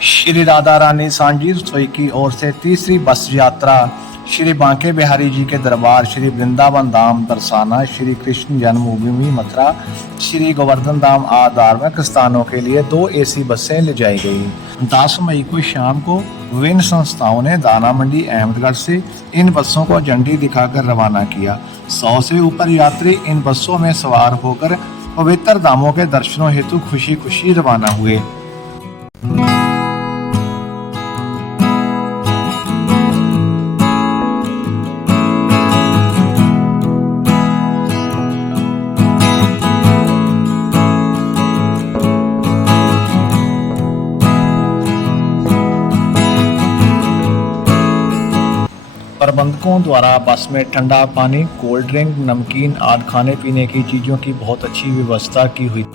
श्री राधा रानी सांझी रसोई की ओर से तीसरी बस यात्रा श्री बांके बिहारी जी के दरबार श्री वृंदावन धाम दर्शाना, श्री कृष्ण जन्मभूमि मथुरा, श्री गोवर्धन धाम आदि धार्मिक स्थानों के लिए 2 एसी बसें ले जाई गई। 10 मई को शाम को विभिन्न संस्थाओं ने दाना मंडी अहमदगढ़ से इन बसों को झंडी दिखाकर रवाना किया। 100 से ऊपर यात्री इन बसों में सवार होकर पवित्र धामों के दर्शनों हेतु खुशी खुशी रवाना हुए। प्रबंधकों द्वारा बस में ठंडा पानी, कोल्ड ड्रिंक, नमकीन आदि खाने पीने की चीजों की बहुत अच्छी व्यवस्था की हुई।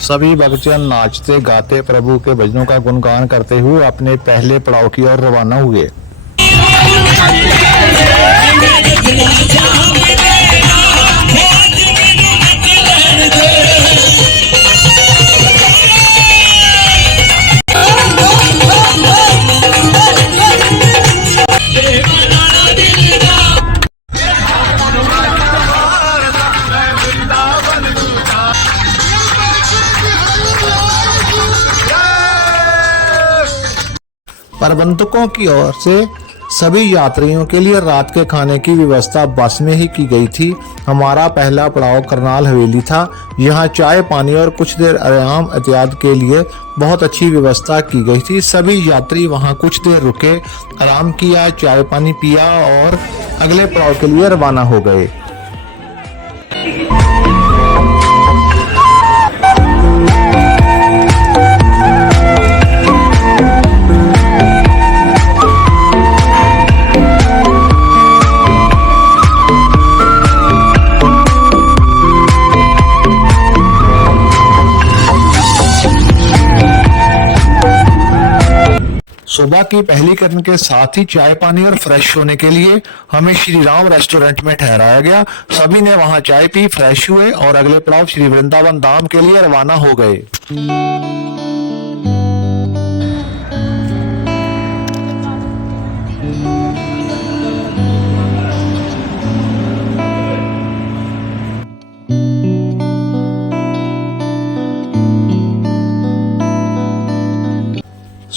सभी भक्तजन नाचते गाते प्रभु के भजनों का गुणगान करते हुए अपने पहले पड़ाव की ओर रवाना हुए। प्रबंधकों की ओर से सभी यात्रियों के लिए रात के खाने की व्यवस्था बस में ही की गई थी। हमारा पहला पड़ाव करनाल हवेली था। यहाँ चाय पानी और कुछ देर आराम इत्यादि के लिए बहुत अच्छी व्यवस्था की गई थी। सभी यात्री वहाँ कुछ देर रुके, आराम किया, चाय पानी पिया और अगले पड़ाव के लिए रवाना हो गए। सुबह की पहली किरण के साथ ही चाय पानी और फ्रेश होने के लिए हमें श्री राम रेस्टोरेंट में ठहराया गया। सभी ने वहां चाय पी, फ्रेश हुए और अगले पड़ाव श्री वृंदावन धाम के लिए रवाना हो गए।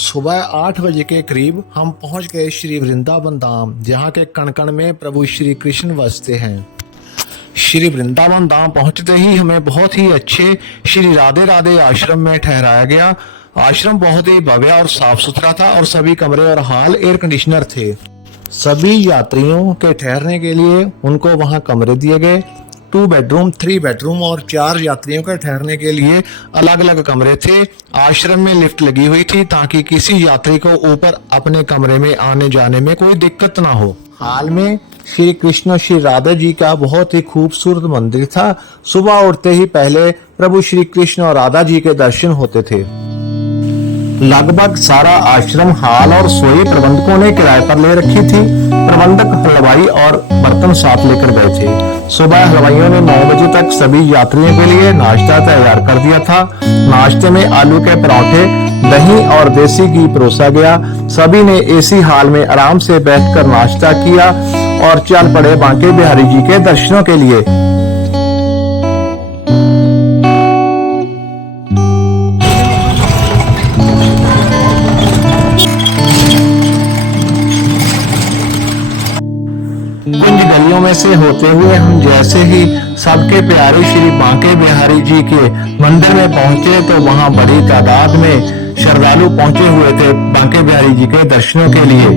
सुबह 8 बजे के करीब हम पहुंच गए श्री वृंदावन धाम, जहां के कण कण में प्रभु श्री कृष्ण बसते हैं। श्री वृंदावन धाम पहुंचते ही हमें बहुत ही अच्छे श्री राधे राधे आश्रम में ठहराया गया। आश्रम बहुत ही भव्य और साफ सुथरा था और सभी कमरे और हॉल एयर कंडीशनर थे। सभी यात्रियों के ठहरने के लिए उनको वहां कमरे दिए गए। 2 बेडरूम, 3 बेडरूम और 4 यात्रियों के ठहरने के लिए अलग अलग कमरे थे। आश्रम में लिफ्ट लगी हुई थी ताकि किसी यात्री को ऊपर अपने कमरे में आने जाने में कोई दिक्कत ना हो। हाल में श्री कृष्ण श्री राधा जी का बहुत ही खूबसूरत मंदिर था। सुबह उठते ही पहले प्रभु श्री कृष्ण और राधा जी के दर्शन होते थे। लगभग सारा आश्रम, हाल और सोई प्रबंधकों ने किराए पर ले रखी थी। प्रबंधक हलवाई और बर्तन साथ लेकर गए थे। सुबह हलवाइयों ने 9 बजे तक सभी यात्रियों के लिए नाश्ता तैयार कर दिया था। नाश्ते में आलू के पराठे, दही और देसी घी परोसा गया। सभी ने एसी हॉल में आराम से बैठकर नाश्ता किया और चल पड़े बांके बिहारी जी के दर्शनों के लिए। कुंज गलियों में से होते हुए हम जैसे ही सबके प्यारे श्री बांके बिहारी जी के मंदिर में पहुंचे तो वहां बड़ी तादाद में श्रद्धालु पहुंचे हुए थे बांके बिहारी जी के दर्शनों के लिए।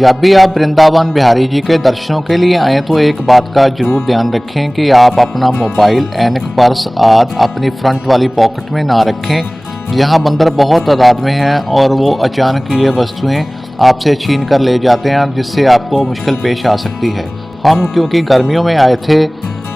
जब भी आप वृंदावन बिहारी जी के दर्शनों के लिए आएँ तो एक बात का जरूर ध्यान रखें कि आप अपना मोबाइल, ऐनक, पर्स आदि अपनी फ्रंट वाली पॉकेट में ना रखें। यहाँ बंदर बहुत तादाद में हैं और वो अचानक ये वस्तुएं आपसे छीन कर ले जाते हैं, जिससे आपको मुश्किल पेश आ सकती है। हम क्योंकि गर्मियों में आए थे,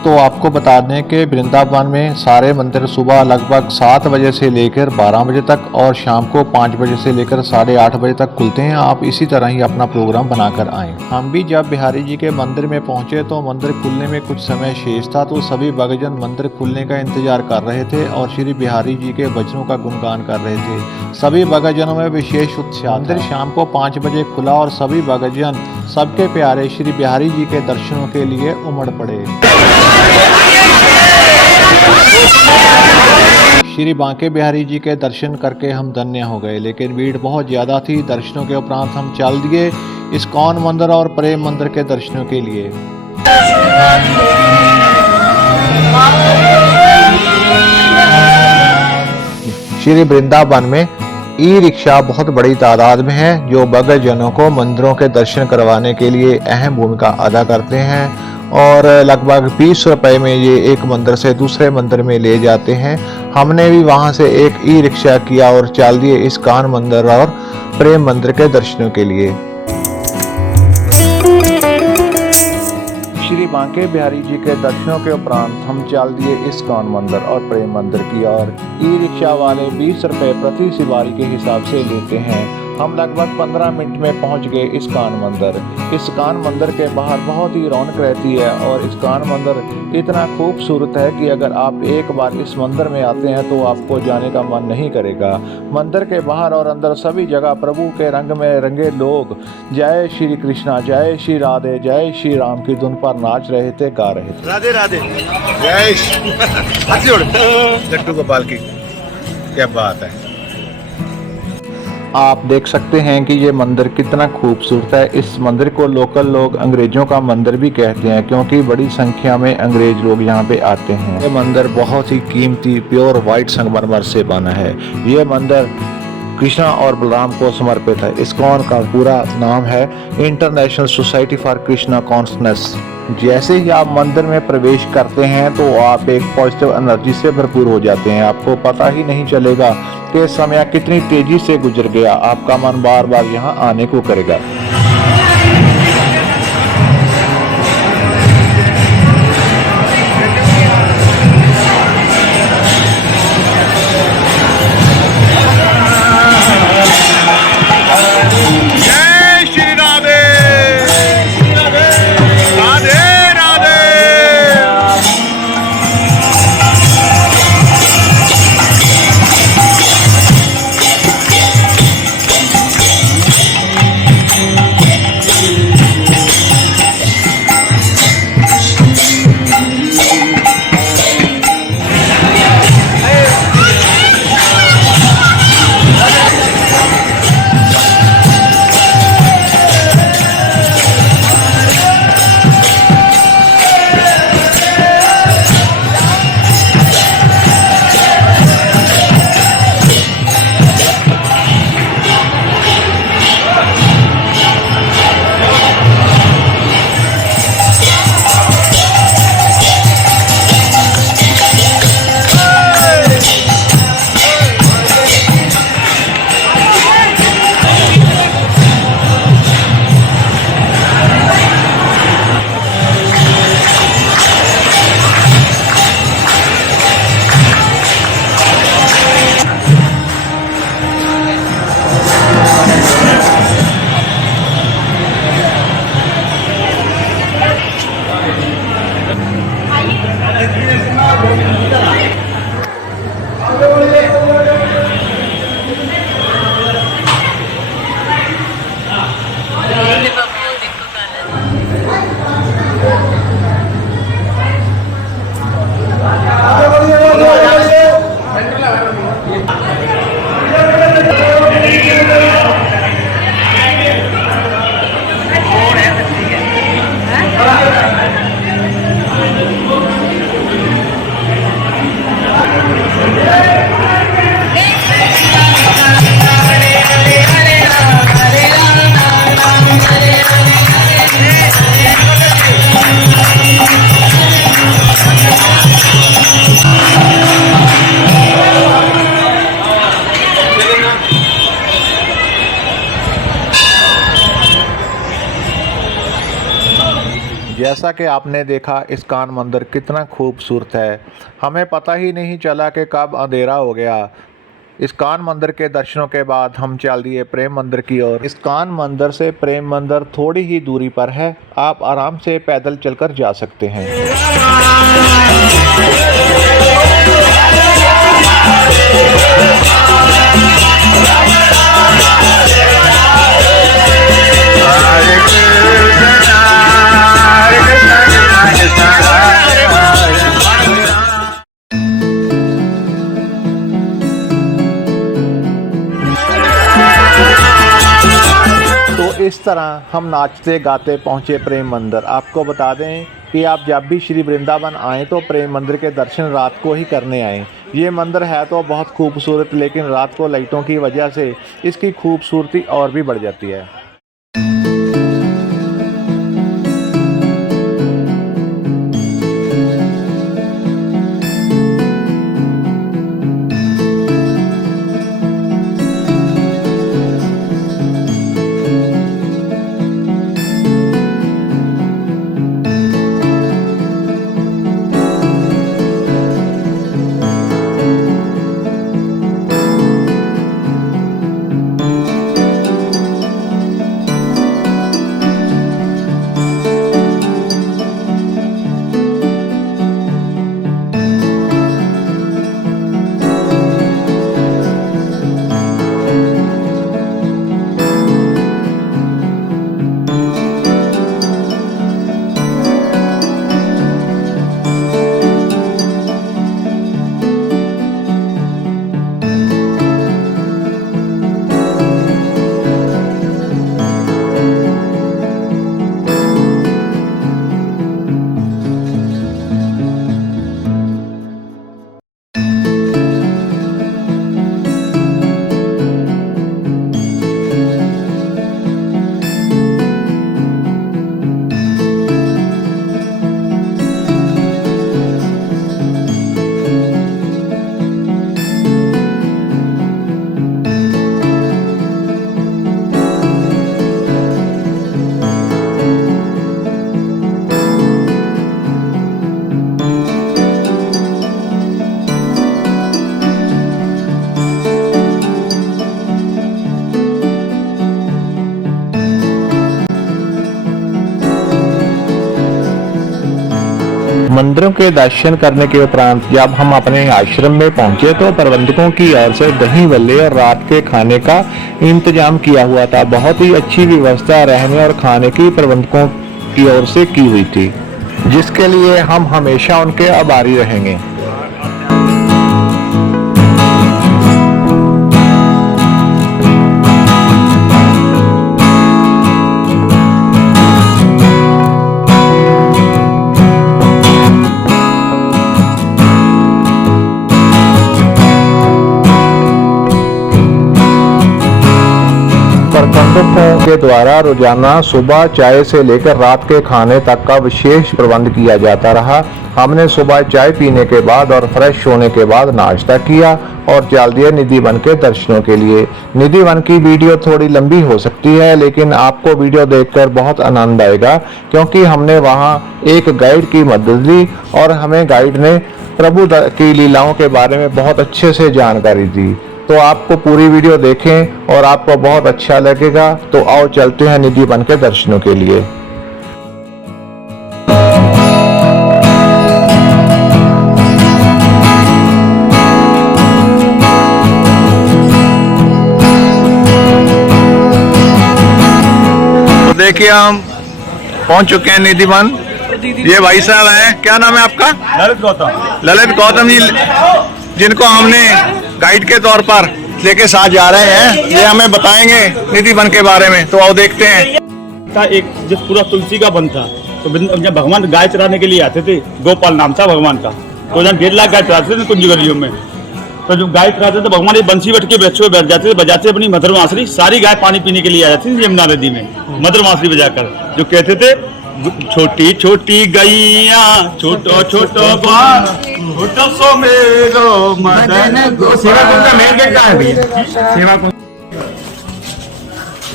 तो आपको बता दें कि वृंदावन में सारे मंदिर सुबह लगभग 7 बजे से लेकर 12 बजे तक और शाम को 5 बजे से लेकर 8:30 बजे तक खुलते हैं। आप इसी तरह ही अपना प्रोग्राम बनाकर आएं। हम भी जब बिहारी जी के मंदिर में पहुंचे तो मंदिर खुलने में कुछ समय शेष था, तो सभी भक्तजन मंदिर खुलने का इंतजार कर रहे थे और श्री बिहारी जी के वचनों का गुणगान कर रहे थे। सभी भक्तजनों में विशेष उत्साह। मंदिर शाम को 5 बजे खुला और सभी भक्तजन सबके प्यारे श्री बिहारी जी के दर्शनों के लिए उमड़ पड़े। श्री बांके बिहारी जी के दर्शन करके हम धन्य हो गए, लेकिन भीड़ बहुत ज़्यादा थी। दर्शनों के उपरांत हम चल दिए इस्कॉन मंदिर और प्रेम मंदिर के दर्शनों के लिए। श्री वृंदावन में ई रिक्शा बहुत बड़ी तादाद में है, जो भक्तजनों को मंदिरों के दर्शन करवाने के लिए अहम भूमिका अदा करते हैं और लगभग 20 रुपए में ये एक मंदिर से दूसरे मंदिर में ले जाते हैं। हमने भी वहां से एक ई रिक्शा किया और चल दिए इस्कॉन मंदिर और प्रेम मंदिर के दर्शनों के लिए। श्री बांके बिहारी जी के दर्शनों के उपरांत हम चल दिए इस्कॉन मंदिर और प्रेम मंदिर की ओर। ई रिक्शा वाले 20 रुपए प्रति सवारी के हिसाब से लेते हैं। हम लगभग 15 मिनट में पहुंच गए इस्कॉन मंदिर। इस्कॉन मंदिर के बाहर बहुत ही रौनक रहती है और इस्कॉन मंदिर इतना खूबसूरत है कि अगर आप एक बार इस मंदिर में आते हैं तो आपको जाने का मन नहीं करेगा। मंदिर के बाहर और अंदर सभी जगह प्रभु के रंग में रंगे लोग जय श्री कृष्णा, जय श्री राधे, जय श्री राम की धुन पर नाच रहे थे, गा रहे थे। राधे राधे, जय लड्डू गोपाल की, क्या बात है। आप देख सकते हैं कि ये मंदिर कितना खूबसूरत है। इस मंदिर को लोकल लोग अंग्रेजों का मंदिर भी कहते हैं, क्योंकि बड़ी संख्या में अंग्रेज लोग यहाँ पे आते हैं। ये मंदिर बहुत ही कीमती प्योर व्हाइट संगमरमर से बना है। ये मंदिर कृष्णा और बलराम को समर्पित है। इस्कॉन का पूरा नाम है international society for Krishna consciousness. जैसे ही आप मंदिर में प्रवेश करते हैं तो आप एक पॉजिटिव एनर्जी से भरपूर हो जाते हैं। आपको पता ही नहीं चलेगा कि समय कितनी तेजी से गुजर गया। आपका मन बार बार यहाँ आने को करेगा। जैसा कि आपने देखा इस्कॉन मंदिर कितना खूबसूरत है। हमें पता ही नहीं चला कि कब अंधेरा हो गया। इस्कॉन मंदिर के दर्शनों के बाद हम चल दिए प्रेम मंदिर की ओर। इस्कॉन मंदिर से प्रेम मंदिर थोड़ी ही दूरी पर है, आप आराम से पैदल चलकर जा सकते हैं। तो इस तरह हम नाचते गाते पहुँचे प्रेम मंदिर। आपको बता दें कि आप जब भी श्री वृंदावन आएँ तो प्रेम मंदिर के दर्शन रात को ही करने आएँ। ये मंदिर है तो बहुत खूबसूरत, लेकिन रात को लाइटों की वजह से इसकी खूबसूरती और भी बढ़ जाती है। मंदिरों के दर्शन करने के उपरांत जब हम अपने आश्रम में पहुंचे तो प्रबंधकों की ओर से दही भल्ले और रात के खाने का इंतजाम किया हुआ था। बहुत ही अच्छी व्यवस्था रहने और खाने की प्रबंधकों की ओर से की हुई थी, जिसके लिए हम हमेशा उनके आभारी रहेंगे। प्रबंधकों के द्वारा रोजाना सुबह चाय से लेकर रात के खाने तक का विशेष प्रबंध किया जाता रहा। हमने सुबह चाय पीने के बाद और फ्रेश होने के बाद नाश्ता किया और चल दिए निधि वन के दर्शनों के लिए। निधि वन की वीडियो थोड़ी लंबी हो सकती है, लेकिन आपको वीडियो देखकर बहुत आनंद आएगा, क्योंकि हमने वहां एक गाइड की मदद ली और हमें गाइड ने प्रभु की लीलाओं के बारे में बहुत अच्छे से जानकारी दी। तो आपको पूरी वीडियो देखें और आपको बहुत अच्छा लगेगा। तो आओ चलते हैं निधि वन के दर्शनों के लिए। तो देखिए हम पहुंच चुके हैं निधि वन। ये भाई साहब हैं, क्या नाम है आपका? ललित गौतम। ललित गौतम जी, जिनको हमने गाइड के तौर पर लेके साथ जा रहे हैं। ये हमें बताएंगे निधि वन के बारे में, तो आओ देखते हैं। था एक जो पूरा तुलसी का वन था, तो जब भगवान गाय चराने के लिए आते थे, गोपाल नाम था भगवान का, तो जब 1.5 लाख गाय चराते थे कुंज गलियों में, तो जो गाय चराते थे भगवान एक बंसी बट के वृक्षों में बैठ जाते थे, बजाते अपनी मधुर बांसुरी। सारी गाय पानी पीने के लिए आ जाती थी यमुना नदी में मधुर बांसुरी बजाकर, जो कहते थे छोटी छोटी गैया छोटो छोटो बाण छोटो सो मेरो मदन। सेवा कुंज का मेन गेट कहाँ है भैया? सेवा कुंज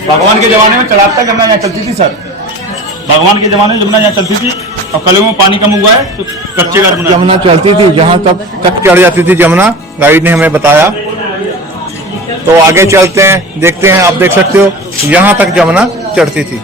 भगवान के जमाने में चढ़ाता करना यहाँ चलती थी सर। भगवान के जमाने में यमुना यहाँ चलती थी और कलियों में पानी कम हुआ है तो कच्चे घर बना। यमुना चलती थी, जहाँ तक चढ़ जाती थी यमुना, गाइड ने हमें बताया। तो आगे चलते हैं, देखते हैं। आप देख सकते हो यहाँ तक यमुना चढ़ती थी।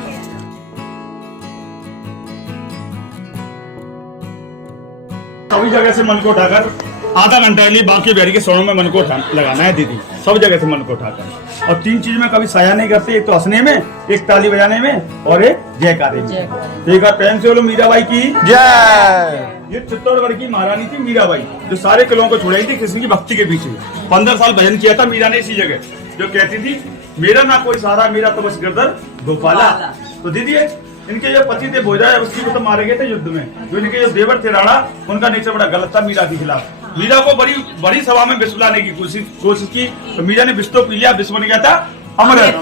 सभी जगह से मन को उठाकर आधा घंटा के लिए बाकी बिहारी के स्वरों में मन को लगाना है दीदी, सब जगह से मन को उठाकर। और 3 चीज में कभी साया नहीं करते, एक तो हंसने में, एक ताली बजाने में और एक जयकारे में। एक बार प्रेम से बोलो मीराबाई की जय। ये चित्तौड़गढ़ की महारानी थी मीराबाई, जो सारे किलों को छुड़ाई थी कृष्ण की भक्ति के पीछे। 15 साल भजन किया था मीरा ने इसी जगह, जो कहती थी मेरा ना कोई सहारा, मेरा तो बस गिरधर गोपाला। तो दीदी इनके जो पति थे भोजा, उसकी को तो मारे गए थे युद्ध में। जो इनके जो देवर थे राणा, उनका नेचर बड़ा गलत था मीरा के खिलाफ। मीरा को बड़ी सभा में विष लाने की कोशिश की, तो मीरा ने विष तो पी लिया, विष बन गया था अमृत।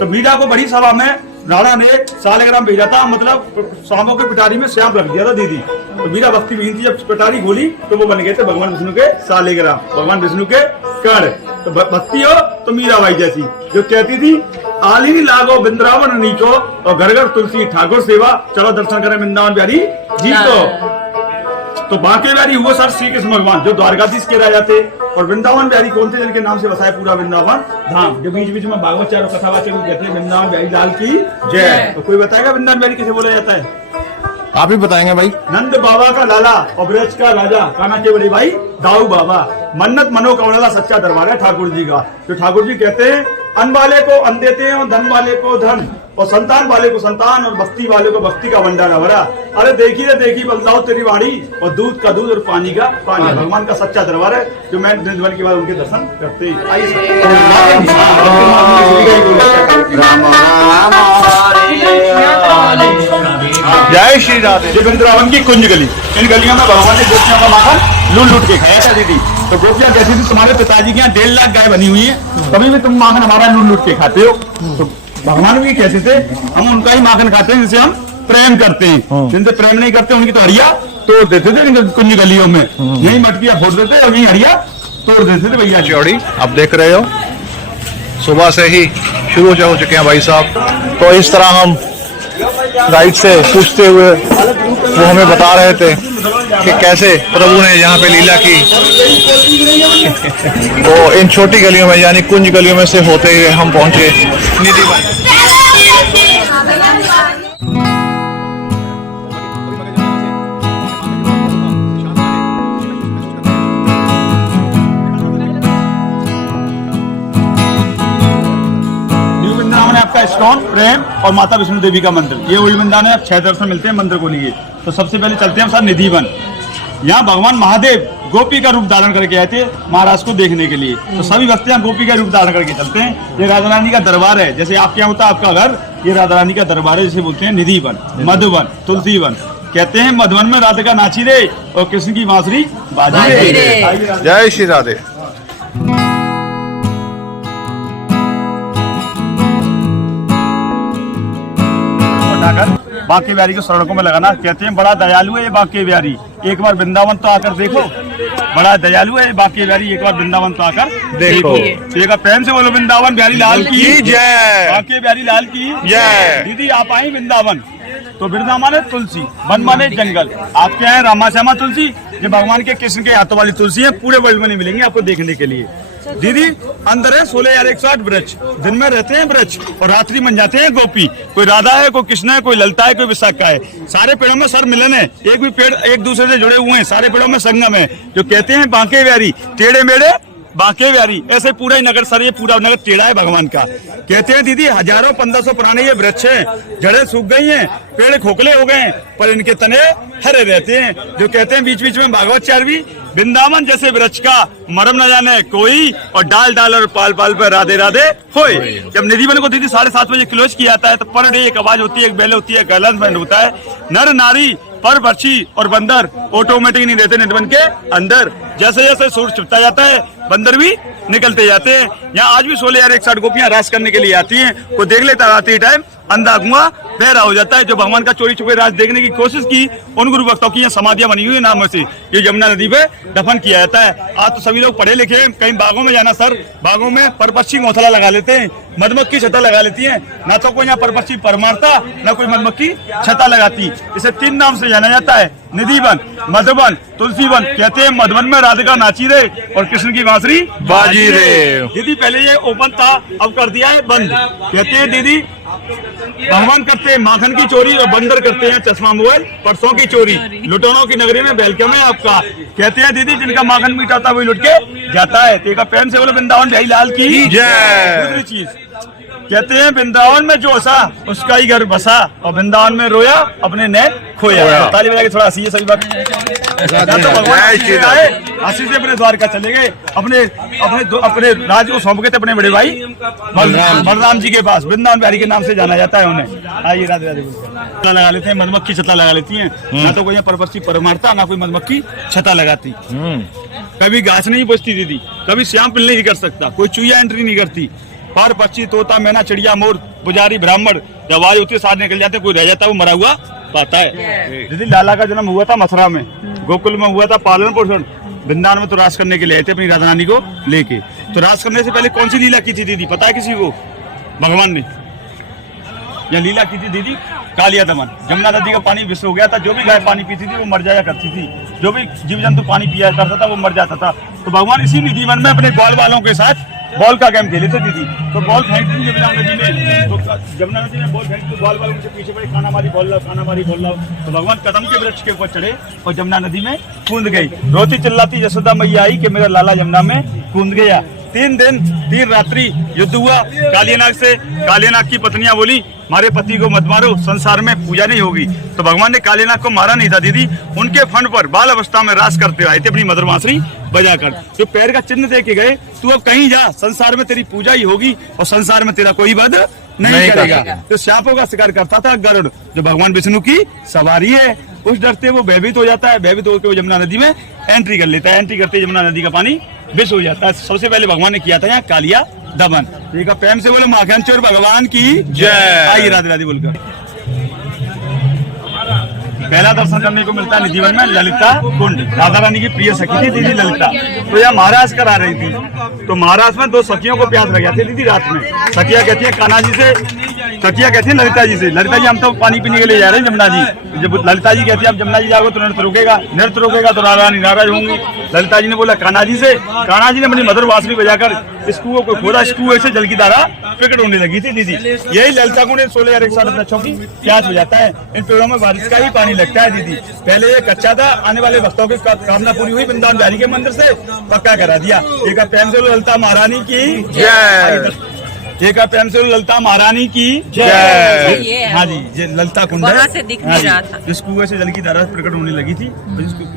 तो मीरा को बड़ी सभा में राणा ने सालग्राम भेजा था, मतलब सांबों की पिटारी में श्याम रख दिया था दीदी। तो मीरा भक्ति विहीन थी, जब पिटारी खोली तो वो बन गए थे भगवान विष्णु के सालग्राम, भगवान विष्णु के कर्ण। तो भक्ति हो तो मीराबाई जैसी, जो कहती थी आलिनी लागो वृंदावन नीको और घर घर तुलसी ठाकुर सेवा, चलो दर्शन करें वृंदावन बिहारी जी को। तो बांके बिहारी हुआ सर श्री कृष्ण भगवान, जो द्वारकाधीश के राजा थे। और वृंदावन बिहारी कौन थे, जिनके नाम से बसाया पूरा वृंदावन धाम, जो बीच बीच में भागवत कथावाचक कहते हैं वृंदावन बिहारी लाल की जय। तो कोई बताएगा वृंदावन बिहारी किसे बोला जाता है? आप ही बताएंगे भाई। नंद बाबा का लाला और ब्रज का राजा, काना के बड़े भाई दाऊ बाबा। मन्नत मनोकामना सच्चा दरबार है ठाकुर जी का। जो ठाकुर जी कहते हैं अन्न वाले को अन्न देते हैं और धन वाले को धन, और संतान वाले को संतान, और भक्ति वाले को भक्ति का भंडार भरा। अरे देखी रे देखी बदलाओ तेरी वाणी, और दूध का दूध और पानी का पानी। भगवान का सच्चा दरबार है, जो मैं निर्जल के बाद उनके दर्शन करते जय श्री राधे। ये वृंदावन की कुंज गली, इन गलियों में भगवान ने गोपियों का माखन लूट लूट के खाया था दीदी। तो गोपियां कहती थी तुम्हारे पिताजी के यहाँ 1.5 लाख गाय बनी हुई है, कभी भी तुम माखन हमारा लूट लूट के खाते हो। तो भगवान भी कहते थे हम उनका ही माखन खाते हैं जिनसे हम प्रेम करते हैं, जिनसे प्रेम नहीं करते उनकी तो हड़िया तोड़ देते थे कुंज गलियों में, यही मटकियां फोड़ देते और यही हड़िया तोड़ देते थे भैया। चौड़ी आप देख रहे हो, सुबह से ही शुरू हो चुके हैं भाई साहब। तो इस तरह हम गाइड से पूछते हुए वो हमें बता रहे थे कि कैसे प्रभु ने यहाँ पे लीला की। तो इन छोटी गलियों में यानी कुंज गलियों में से होते हुए हम पहुंचे निधि वन। आपका स्टोन प्रेम और माता विष्णु देवी का मंदिर, ये वही वृंदावन है। आप 6 दर्शन मिलते हैं मंदिर को लिए। तो सबसे पहले चलते हैं सर निधि वन। यहाँ भगवान महादेव गोपी का रूप धारण करके आए थे महाराज को देखने के लिए। तो सभी भक्त यहाँ गोपी का रूप धारण करके चलते हैं। ये राधा रानी का दरबार है, जैसे आपके यहाँ होता है आपका घर, ये राधा रानी का दरबार है, जिसे बोलते हैं निधि वन, मधुवन, तुलसी वन। कहते हैं मधुवन में राधिका नाची रे और कृष्ण की बांसुरी बाजी रे। जय श्री राधे। बांके बिहारी को सड़कों में लगाना। कहते हैं बड़ा दयालु है ये बांके बिहारी, एक बार वृंदावन तो आकर देखो। बड़ा दयालु है बांके बिहारी, एक बार वृंदावन तो आकर देखो। एक बार प्रेम से बोलो वृंदावन बिहारी लाल की जय, बांके बिहारी लाल की जय। दीदी आप आई वृंदावन, तो वृंदावन है तुलसी, वन माने जंगल। आपके यहाँ रामा श्यामा तुलसी, जो भगवान के कृष्ण के हाथों वाली तुलसी है, पूरे वर्ल्ड में नहीं मिलेंगे आपको देखने के लिए। दीदी अंदर है 16,108 वृक्ष, दिन में रहते हैं वृक्ष और रात्रि बन जाते हैं गोपी। कोई राधा है, कोई कृष्ण है, कोई ललता है, कोई विशाखा है। सारे पेड़ों में सर मिलन है, एक भी पेड़ एक दूसरे से जुड़े हुए हैं, सारे पेड़ों में संगम है। जो कहते हैं बांके बिहारी टेढ़े मेढ़े बांके बिहारी, ऐसे पूरा ही नगर सर, ये पूरा नगर टेढ़ा है भगवान का। कहते हैं दीदी 1000-1500 पुराने ये वृक्ष हैं, जड़ें सूख गई हैं, पेड़ खोखले हो गए, पर इनके तने हरे रहते हैं। जो कहते हैं बीच बीच में भागवत चारवी, वृंदावन जैसे वृक्ष का मरम न जाने कोई, और डाल डाल और पाल पाल पर राधे राधे होए। जब निधि वन को दीदी 7:30 बजे क्लोज किया जाता है, तो पर डे एक आवाज होती है, एक बेल होती है, एक अनाउंसमेंट होता है। नर नारी पर पक्षी और बंदर ऑटोमेटिक नहीं रहते निधि वन के अंदर। जैसे जैसे सूर्य छिपता जाता है बंदर भी निकलते जाते हैं। यहाँ आज भी 16,160 गोपियां रास करने के लिए आती हैं। कोई देख लेता आते ही टाइम अंधा धुआं बहरा हो जाता है। जो भगवान का चोरी छुपे राज देखने की कोशिश की, उन गुरु भक्तों की यहाँ समाधियां बनी हुई है नाम से, ये यमुना नदी पे दफन किया जाता है। आज तो सभी लोग पढ़े लिखे, कहीं बागों में जाना सर, बागों में परपक्षी घोंसला लगा लेते हैं, मधुमक्खी छत्ता लगा लेती है। ना तो कोई यहाँ परपक्षी पर मारता, ना कोई मधुमक्खी छत्ता लगाती। इसे 3 नाम से जाना जाता है, निधि वन, मधुबन, तुलसी वन। कहते हैं मधुबन में राधिका नाची रे और कृष्ण की बांसुरी बाजी रे। दीदी पहले ये ओपन था, अब कर दिया है बंद। कहते हैं दीदी भगवान करते हैं माखन की चोरी और बंदर करते हैं चश्मा मोबाइल परसों की चोरी। लुटेरों की नगरी में वेलकम है आपका। कहते हैं दीदी जिनका माखन मीठा था वही लुट के जाता है। तेका प्रेम से बोले वृंदावन भाई लाल की जय। दूसरी चीज कहते हैं वृंदावन में जोसा उसका ही घर बसा और वृंदावन में रोया अपने नैन खोया। ताली बजा के थोड़ा हंसी सभी बात। तो भगवान हंसी से अपने द्वारका चले गए, अपने राज को सौंप गए थे अपने बड़े भाई बलराम जी के पास। वृंदावन बिहारी के नाम से जाना जाता है उन्हें। आइए राधे राधे छत्ता लगा लेते हैं, मधुमक्खी छत्ता लगा लेती हैं। ना तो कोई परपक्षी पर मारता, ना कोई मधुमक्खी छत्ता लगाती। कभी घास नहीं बचती दीदी, कभी श्याम पिल नहीं कर सकता, कोई चुईया एंट्री नहीं करती। पर पक्षी, तोता, मैना, चिड़िया, मोर, पुजारी, ब्राह्मण जब आवाज होती है साथ निकल जाते, कोई रह जाता है वो मरा हुआ पाता है। दीदी लाला का जन्म हुआ था मथुरा में, गोकुल में हुआ था पालन पोषण। वृंदावन में तो रास करने के लिए आए थे अपनी राधा रानी को लेके। तो रास करने से पहले कौन सी लीला की थी दीदी, पता है किसी को? भगवान ने यह लीला की थी दीदी, कालिया दमन। यमुना नदी का पानी विष हो गया था, जो भी गाय पानी पीती थी वो मर जाया करती थी, जो भी जीव जंतु पानी पिया करता था वो मर जाता था। तो भगवान इसी निधि वन में अपने ग्वाल वालों के साथ बॉल का गेम खेले थे दीदी। तो बॉल फेंकती थी यमुना नदी में, तो यमुना नदी में बॉल फेंकती, बॉल वालों के पीछे पड़े, खाना मारी बॉल लाओ, खाना मारी बॉल लाओ। तो भगवान कदम के वृक्ष के ऊपर चढ़े और यमुना नदी में कूद गई। रोती चिल्लाती यशोदा मैया आई कि मेरा लाला यमुना में कूद गया। 3 दिन 3 रात्रि युद्ध हुआ कालियानाग से। कालियानाग की पत्नियां बोली हमारे पति को मत मारो, संसार में पूजा नहीं होगी। तो भगवान ने कालियानाग को मारा नहीं था दीदी, उनके फन पर बाल अवस्था में रास करते आए थे अपनी मधुर बांसुरी बजाकर। तो पैर का चिन्ह दे के गए, तू अब कहीं जा, संसार में तेरी पूजा ही होगी और संसार में तेरा कोई वध नहीं करेगा। तो सांपों का शिकार करता था गरुड़, जो भगवान विष्णु की सवारी है। उस डर से वो भयभीत हो जाता है, भयभीत होकर वो यमुना नदी में एंट्री कर लेता है। एंट्री करते यमुना नदी का पानी विष हो जाता है। सबसे पहले भगवान ने किया था यहाँ कालिया दमन। ठीक है, प्रेम से बोले माखन चोर भगवान की जय। आइए राधे राधे बोलकर पहला दर्शन करने को मिलता है निधि वन में ललिता कुंड। राधा रानी की प्रिय सखी थी दीदी ललिता, तो यह महाराज करा रही थी। तो महाराज में 2 सखियों को प्यास लग जाती दीदी रात में। सखिया कहती है कान्हा जी से, सखिया कहती है ललिता जी से, ललिता जी हम तो पानी पीने के लिए जा रहे हैं यमुना जी। जब ललिता जी कहती है अब यमुना जी जाओगे तो नृत्य रोकेगा, नृत्य रोकेगा तो राधा रानी नाराज होंगी। ललिता जी ने बोला कान्हा जी से, कान्हा जी ने अपनी मधुर बांसुरी बजाकर इस कुएं को खोदा, इस कुएं से जल की धारा प्रकट होने लगी थी दीदी। यही ललिता कुंड 16,160 वृक्षों की प्यास हो जाता है। इन पेड़ों में बारिश का ही पानी लगता है दीदी। पहले ये कच्चा था, आने वाले भक्तों की कामना पूरी हुई, वृंदावन बिहारी के मंदिर से पक्का करा दिया। एक प्रेम से ललिता महारानी की जय। एक प्रेम से ललिता महारानी की जय। हाँ जी, ये ललिता कुंड वहाँ से दिख नहीं रहा था। जिस कुएं से जल की धारा प्रकट होने लगी थी,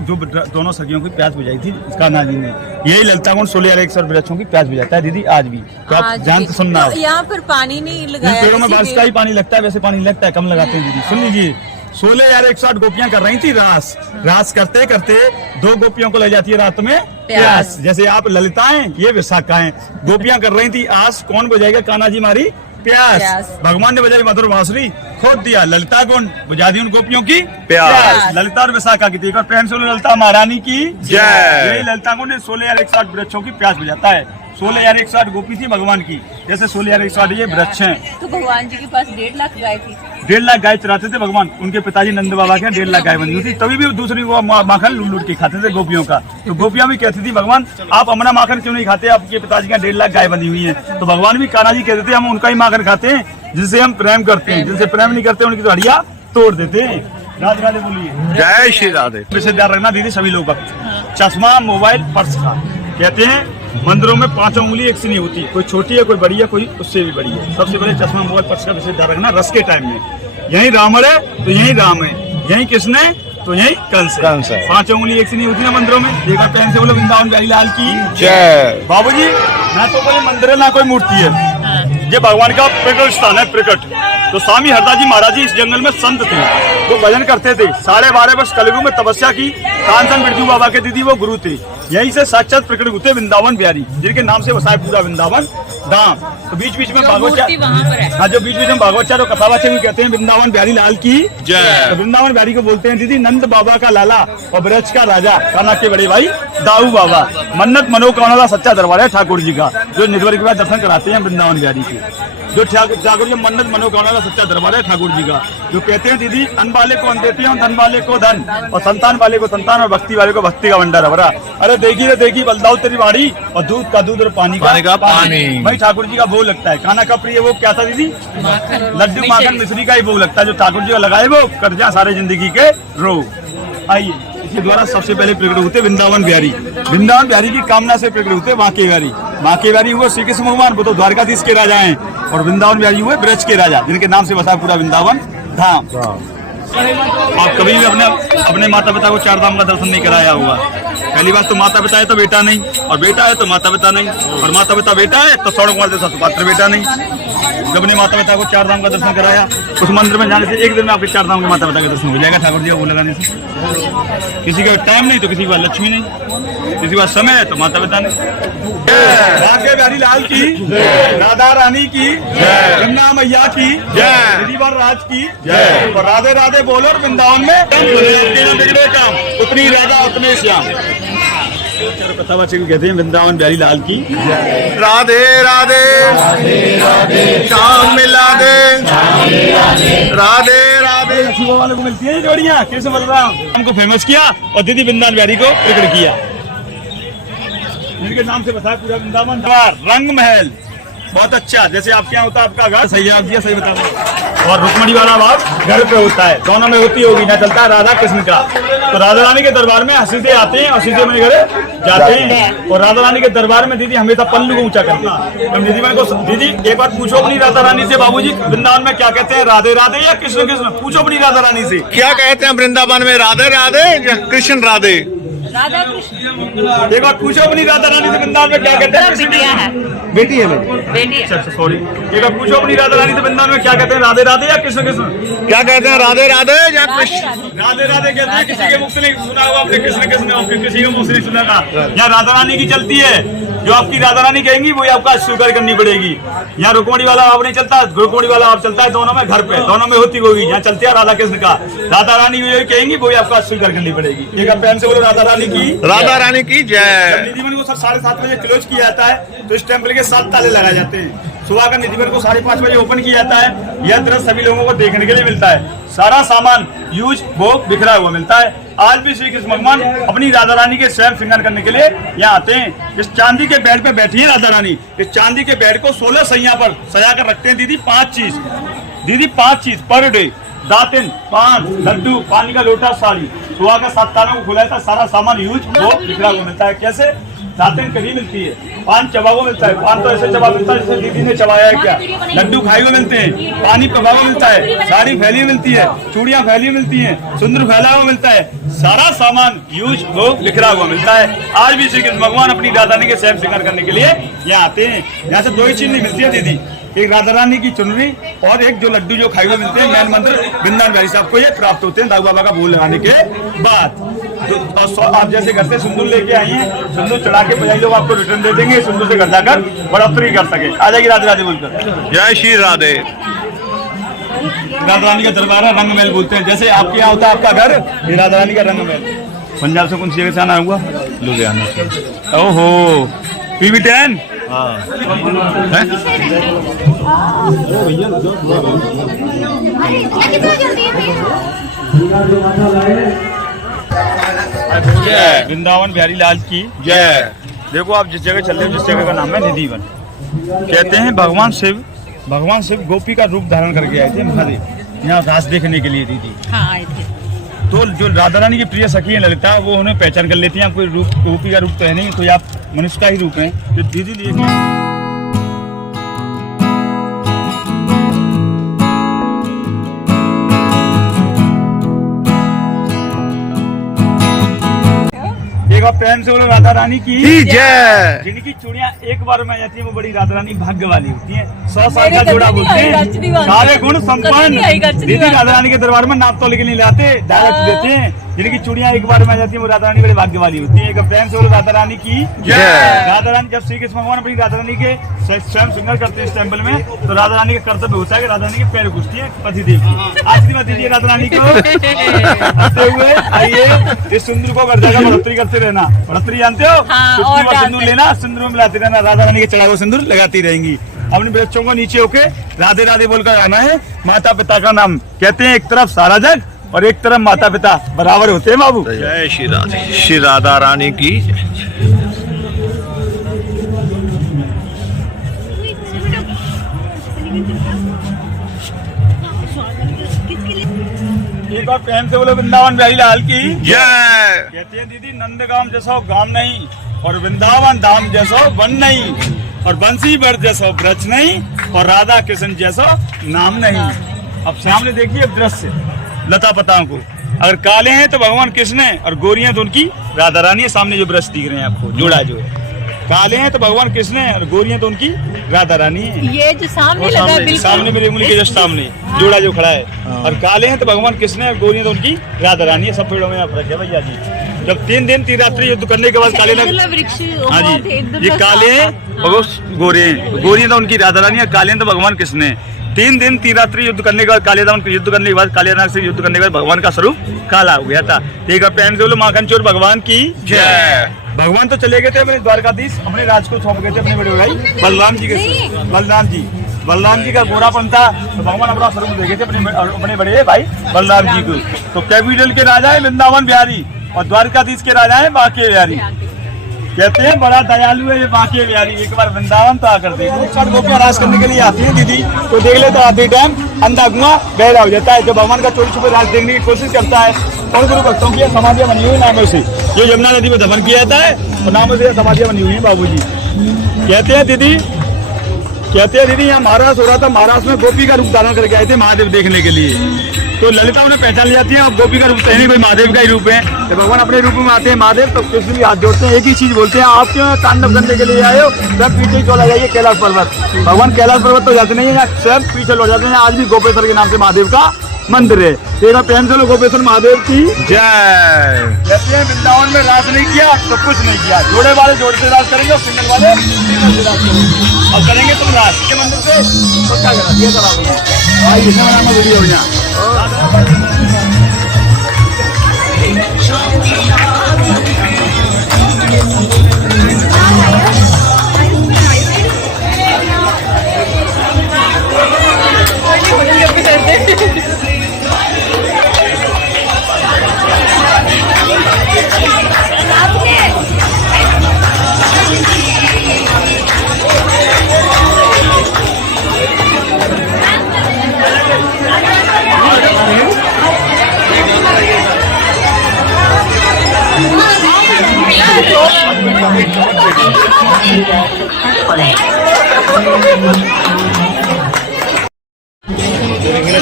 जो दोनों सखियों की प्यास बुझाई थी कान्हा जी ने। यही ललिता कुंड 16,160 वृक्षों की प्यास बुझाता है दीदी आज भी। तो आप ध्यान से सुनना। तो यहाँ पर पानी नहीं लगाया, पेड़ों में बारिश का ही पानी लगता है, वैसे पानी लगता है, कम लगाते हैं दीदी। सुन लीजिए, 16,160 गोपियां कर रही थी रास करते करते 2 गोपियों को ले जाती है रात में प्यास। जैसे आप ललिता हैं, ये विशाखा हैं। गोपियां कर रही थी आस, कौन बजाएगा? कान्हा जी मारी प्यास। भगवान ने बजाई मधुर बांसुरी, खोद दिया ललिता कुंड, बुझा दी उन गोपियों की प्यास। ललिता और विशाखा की थी। एक प्रेम से ललिता महारानी की जय। यही ललिता कुंड 16,160 वृक्षों की प्यास बुझाता है। 16,160 गोपी थी भगवान की, जैसे 16,160 ये वृक्ष हैं। तो भगवान जी के पास 1.5 लाख गाय थी। 1.5 लाख गाय चराते थे भगवान। उनके पिताजी नंद बाबा के 1.5 लाख गाय बनी हुई थी, तभी भी दूसरी को माखन लूट के खाते थे गोपियों का। तो गोपियां भी कहती थी भगवान आप अपना माखन क्यों नहीं खाते, आपके पिताजी का 1.5 लाख गाय बनी हुई है। तो भगवान भी कान्हा जी कहते थे हम उनका ही माखन खाते हैं जिनसे हम प्रेम करते हैं, जिनसे प्रेम नहीं करते उनकी तो हड्डियां तोड़ देते हैं। राधे राधे बोलिए जय श्री राधे। विशेष ध्यान रखना दीदी सभी लोग का। चश्मा, मोबाइल, पर्स का कहते हैं मंदिरों में 5 उंगली एक सी नहीं होती, कोई छोटी है, कोई बड़ी है, कोई उससे भी बड़ी है। सबसे पहले चश्मा, मोबाइल, पर्स का विशेष ध्यान रखना। रस के टाइम में यही रावण है तो यही राम है, यही कृष्ण है तो यही कंस है। 5 उंगली एक सी नहीं होती ना मंदिरों में। देखा प्रेम से बोलो वृंदावन बिहारी लाल की जय। बाबूजी ना तो कोई मंदिर है ना कोई मूर्ति है, ये भगवान का प्रकट स्थान है, प्रकट। तो स्वामी हरदास जी महाराज जी इस जंगल में संत थे, वो भजन करते थे। 12.5 वर्ष कलयुग में तपस्या की। कांचन बिरजू बाबा के दीदी वो गुरु थे। यहीं से साक्षात प्रकट हुए वृंदावन बिहारी, जिनके नाम से बसा है पूरा वृंदावन धाम। तो बीच बीच में भागवत, वहाँ पर है। हाँ, जो बीच बीच में भागवतचार और कथावाचक भी कहते हैं वृंदावन बिहारी लाल की जय। तो वृंदावन बिहारी को बोलते हैं दीदी नंद बाबा का लाला और ब्रज का राजा, कान्हा के बड़े भाई दाऊ बाबा। मन्नत मनोकामना का सच्चा दरबार है ठाकुर जी का, जो निर्भर के बाद दर्शन कराते हैं वृंदावन बिहारी के। जो ठाकुर जी मन्नत मनोकामना का सच्चा दरबार है ठाकुर जी का, जो कहते हैं दीदी अन्न वाले को अन्न देते हैं, धन वाले को धन, और संतान वाले को संतान, और भक्ति वाले को भक्ति का भंडार भरा। अरे देखी रे देखी बलदाऊ तेरी बाड़ी, और दूध का दूध और पानी का पानी। भाई ठाकुर जी का भोग लगता है। कान्हा का प्रिय वो क्या था दीदी? लड्डू माखन मिश्री का ही भोग लगता है, जो ठाकुर जी का लगाए वो कर जा सारे जिंदगी के रोग। आइए, इसके द्वारा सबसे पहले प्रकट होते वृंदावन बिहारी। वृंदावन बिहारी की कामना से प्रकट होते बांके बिहारी। बांके बिहारी हुए श्री कृष्ण भगवान, वो तो द्वारकाधीश के राजा हैं, और वृंदावन बिहारी हुए ब्रज के राजा, जिनके नाम से बसा पूरा वृंदावन धाम। आप कभी भी अपने माता पिता को 4 धाम का दर्शन नहीं कराया होगा। पहली बात तो माता पिता है तो बेटा नहीं, और बेटा है तो माता पिता नहीं, और माता पिता बेटा है तो स्वर्ण कुमार जैसा सुपात्र बेटा नहीं। जब अपने माता पिता को 4 धाम का दर्शन कराया, उस मंदिर में जाने से एक दिन में आपके 4 धाम के माता पिता का दर्शन हो जाएगा ठाकुर जी का वो लगाने से। किसी का टाइम नहीं तो किसी का लक्ष्मी नहीं, किसी का समय है तो माता पिता नहीं। बांके बिहारी लाल की, राधा रानी की, गंगा मैया की, गिरिवर राज की, और राधे राधे बोलो। और वृंदावन में बिगड़े काम, उतनी राधा उतने श्याम। चलो कथावाचक कहते हैं वृंदावन बिहारी लाल की राधे राधे श्याम मिला दे, राधे राधे। शिवा वाले को मिलती है जोड़ियाँ, कृष्ण बलराम हमको फेमस किया, और दीदी वृंदावन बिहारी को प्रकट किया, जिनके नाम से बताया पूरा वृंदावन। रंग महल बहुत अच्छा, जैसे आपके यहाँ होता है आपका घर, सही आप जी सही बता रहे। और रुक्मणी वाला भाव घर पे होता है, दोनों में होती होगी ना, चलता है राधा कृष्ण का। तो राधा रानी के दरबार में सीधे आते हैं और सीधे अपने घर जाते हैं। और राधा रानी के दरबार में दीदी हमेशा पल्लू को ऊंचा करते हैं। दीदी मैं को दीदी एक बार पूछो अपनी राधा रानी से, बाबूजी वृंदावन में क्या कहते हैं, राधे राधे या कृष्ण कृष्ण? पूछो अपनी राधा रानी से क्या कहते हैं वृंदावन में, राधे राधे या कृष्ण राधे? राधा कृष्ण। एक बार पूछो अपनी राधा रानी से वृंदावन में क्या कहते हैं? बिटिया है, बेटी है मेरी, बेटी है। अच्छा सॉरी। एक बार पूछो अपनी राधा रानी से वृंदावन में क्या कहते हैं, राधे राधे या कृष्ण कृष्ण? क्या कहते हैं, राधे राधे या कृष्ण? राधे राधे कहते हैं। किसी के मुख से नहीं सुना होगा आपने कृष्ण कृष्ण, किसी के मुख से नहीं सुना था। यहाँ राधा रानी की चलती है, जो आपकी राधा रानी कहेंगी वही आपका स्वीकार करनी पड़ेगी। यहाँ रुक्मणी वाला आप नहीं चलता, रुक्मणी वाला आप चलता है, दोनों में घर पे दोनों में होती होगी। यहाँ चलती है राधा कृष्ण का, राधा रानी जो कहेंगी वही आपका स्वीकार करनी पड़ेगी। एक आप प्रेम से बोलो राधा रानी की, राधा रानी की जय। निधिवन को 7:30 बजे क्लोज किया जाता है, तो इस टेम्पल के 7 ताले लगाए जाते हैं। सुबह का निधिवन को 5:30 बजे ओपन किया जाता है। यह दृश्य सभी लोगों को देखने के लिए मिलता है। सारा सामान यूज भोग बिखरा हुआ मिलता है। आज भी श्री कृष्ण भगवान अपनी राधा रानी के स्वयं श्रृंगार करने के लिए यहाँ आते हैं। इस चांदी के बेड पे बैठी है राधा रानी। इस चांदी के बेड को 16 सैया पर सजा कर रखते हैं दीदी। 5 चीज दीदी, 5 चीज पर डे, दातिन, पान, लड्डू, पानी का लोटा, साड़ी। सुबह का 7 तालों को खुला था, सारा सामान यूज वो बिखरा हुआ मिलता है। कैसे? दातिन कभी मिलती है, पान चबा हुआ मिलता है, पान तो ऐसे चबा मिलता है जैसे दीदी ने चबाया है क्या। लड्डू खाए हुए मिलते हैं, पानी पका हुआ मिलता है, साड़ी फैली हुई मिलती है, चूड़ियां फैली हुई मिलती हैं, सुंदर फैला हुआ मिलता है। सारा सामान यूज वो बिखरा हुआ मिलता है। आज भी श्री कृष्ण भगवान अपनी राधा रानी के स्वयं श्रृंगार करने के लिए यहाँ आते हैं। यहाँ से 2 ही चीज नहीं मिलती है दीदी, एक राधा रानी की चुनरी और एक जो लड्डू जो खाए हुए मिलते हैं। मैन मंत्र वृंदावन बिहारी साहब को ये प्राप्त होते हैं दाऊ बाबा का भोग लगाने के बाद। तो आप जैसे घर से सिंदूर लेके आई हैं, सिंदूर चढ़ा के बजाई लोग आपको रिटर्न दे देंगे, सिंदूर से घर जाकर बढ़ोतरी कर सके। आ जाएगी राधे राधे बोलकर। जय श्री राधे। राधा रानी का दरबार है, रंग महल बोलते हैं। जैसे आपके यहाँ होता है आपका घर, ये राधा रानी का रंग महल। पंजाब से कौन सी जगह से आना हुआ? लुधियाना से। ओहो, PV10 वृंदावन बिहारी लाल की जय। देखो आप जिस जगह चल रहे हो, जिस जगह का नाम है निधिवन। कहते हैं भगवान शिव गोपी का रूप धारण करके आए थे महादेव यहाँ रास देखने के लिए दीदी। हाँ आए थे। तो जो राधा रानी की प्रिय सखी है ललिता, वो उन्हें पहचान कर लेती हैं। आप कोई रूप गोपी का रूप तो है नहीं, कोई आप मनुष्य का ही रूप है। जो दीदी लिए एक बार प्रेम से बोलो राधा रानी की जय। जिनकी चूड़ियां एक बार में आ जाती है वो बड़ी राधा रानी भाग्य वाली होती है। 100 साल मेरे का जोड़ा कभी बोलते नहीं आई गाजरी हैं, वाली। सारे गुण कभी संपन्न। नहीं आई गाजरी दीदी वाली। राधा रानी के दरबार में नाप तोल के नहीं लाते, डायरेक्ट देते हैं। जिनकी चूड़ियां एक बार में आ जाती है वो राधा रानी बड़ी भाग्य वाली होती है। एक बार प्रेम से बोलो राधा रानी की जय। राधा रानी जब श्री कृष्ण भगवान अपनी राधा रानी के स्वयं श्रृंगार करते हैं इस टेम्पल में, तो राधा रानी का कर्तव्य होता है कि राधा रानी के पैर पूछती है पति देव की। आशीर्वाद दीजिए राधा रानी को हंसते हुए। आइए इस सिंदूर को कर जाएगा बढ़ोतरी करते रहना। बढ़ोतरी जानते हो? हाँ, कुछ और भी सिंदूर डालते। लेना, सिंदूर में मिलाते रहना। राधा रानी के चढ़ा हुआ सिंदूर लगाती रहेंगी। अपने बच्चों को नीचे होके राधे राधे बोलकर आना है। माता पिता का नाम कहते हैं, एक तरफ सारा जग और एक तरफ माता पिता बराबर होते हैं बाबू। जय श्री राधे। श्री राधा रानी की एक बार प्रेम से बोलो वृंदावन बिहारी लाल की जय। कहते हैं दीदी, नंदगाम जैसा गाम नहीं और वृंदावन धाम जैसा वन नहीं और बंसी बर जैसा ब्रज नहीं और राधा कृष्ण जैसा नाम नहीं। अब सामने देखिए दृश्य लता पताओं को, अगर काले हैं तो भगवान कृष्ण है और गोरी हैं तो उनकी राधा रानी है। सामने जो ब्रश दिख रहे हैं आपको, जोड़ा जो है, काले हैं तो भगवान कृष्ण है और गोरी हैं तो उनकी राधा रानी है। ये जो सामने वो लगा है सामने बिल्कुल सामने मेरे उंगली के जस्ट सामने जोड़ा जो खड़ा है। और काले हैं तो भगवान कृष्ण है और गोरी हैं तो उनकी राधा रानी है। सब पेड़ों में फर्क है भैया जी। जब 3 दिन 3 रात्रि युद्ध करने के बाद काले दुर्लभ वृक्ष हाँ बहुत जी, है, ये दुर्लभ काले हैं हाँ। और वो गोरे हैं। गोरी हैं तो उनकी राधा रानी है, काले हैं तो भगवान कृष्ण है। 3 दिन 3 रात्रि युद्ध करने के बाद काले दामन युद्ध करने के बाद काले नाग से युद्ध करने के बाद भगवान का स्वरूप काला हो गया था। ठीक है, प्रेम से बोलो माखन चोर भगवान की जय। भगवान तो चले गए थे अपने द्वारकाधीश, अपने राज को सौंप गए थे अपने बड़े भाई बलराम जी के। बलराम जी का गोरापन था तो भगवान अपना स्वरूप दे गए थे अपने बड़े भाई बलराम जी को। तो कैपिटल के राजा है वृंदावन बिहारी और द्वारकाधीश के राजा है बांके बिहारी। कहते हैं बड़ा दयालु है ये बांके बिहारी। एक बार वृंदावन तो आकर देखो, छठ गोपियां राज करने के लिए आती है दीदी, तो देख ले तो आते टाइम अंधा गुआ बहरा हो जाता है। जो भगवान का चोरी छुपे राज देखने की कोशिश करता है, कौन गुरु भक्तों की समाधियां बनी हुई नामों से, जो यमुना नदी में दफन किया जाता है और नामों से समाधियां बनी हुई है बाबूजी। कहते हैं दीदी यहाँ महाराज हो रहा था, महाराज में गोपी का रूप धारण करके आए थे महादेव देखने के लिए। तो ललिता उन्हें पहचान ले जाती है, अब गोपी का रूप तो नहीं, कोई महादेव का ही रूप है। तो भगवान अपने रूप में आते हैं महादेव, तो कृष्ण भी हाथ जोड़ते हैं, एक ही चीज बोलते हैं, आप क्यों तांडव करने के लिए आए हो? सब पीछे ही चला जाइए कैलाश पर्वत। भगवान कैलाश पर्वत तो जाते नहीं है, सब पीछे लौट जाते हैं। आज भी गोपेश्वर के नाम से महादेव का मंदिर है। तेरा प्रेम से लो गोपेश्वर महादेव की जय। कहते हैं वृंदावन में राज नहीं किया तो कुछ नहीं किया। जोड़े वाले जोड़ से राज करेंगे और सिंगल वाले सिंगल से राज करेंगे और करेंगे तुम राज के मंदिर से तो क्या करा दिया चला भाई इसमें बनाना वीडियो हो जाए।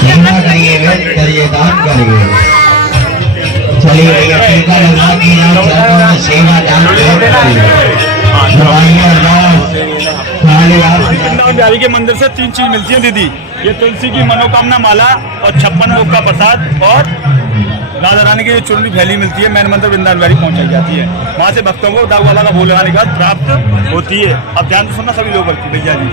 सेवा करिए, व्यक्त करिए, दान करिए। चलिए भैया टीका लगा के यहाँ चरणों में सेवा दान करिए। दवाइयाँ लाओ, खाली आप वृंदावन बिहारी के मंदिर से 3 चीज मिलती है दीदी, ये तुलसी की मनोकामना माला और 56 भोग का प्रसाद और राधा रानी की जो चुनरी फैली मिलती है। मैन मंदिर वृंदावन बिहारी पहुंचाई जाती है। वहाँ से भक्तों को दागवाला का बोल लगाने का प्राप्त होती है। अब ध्यान से सुनना सभी लोग बल्कि भैया जी,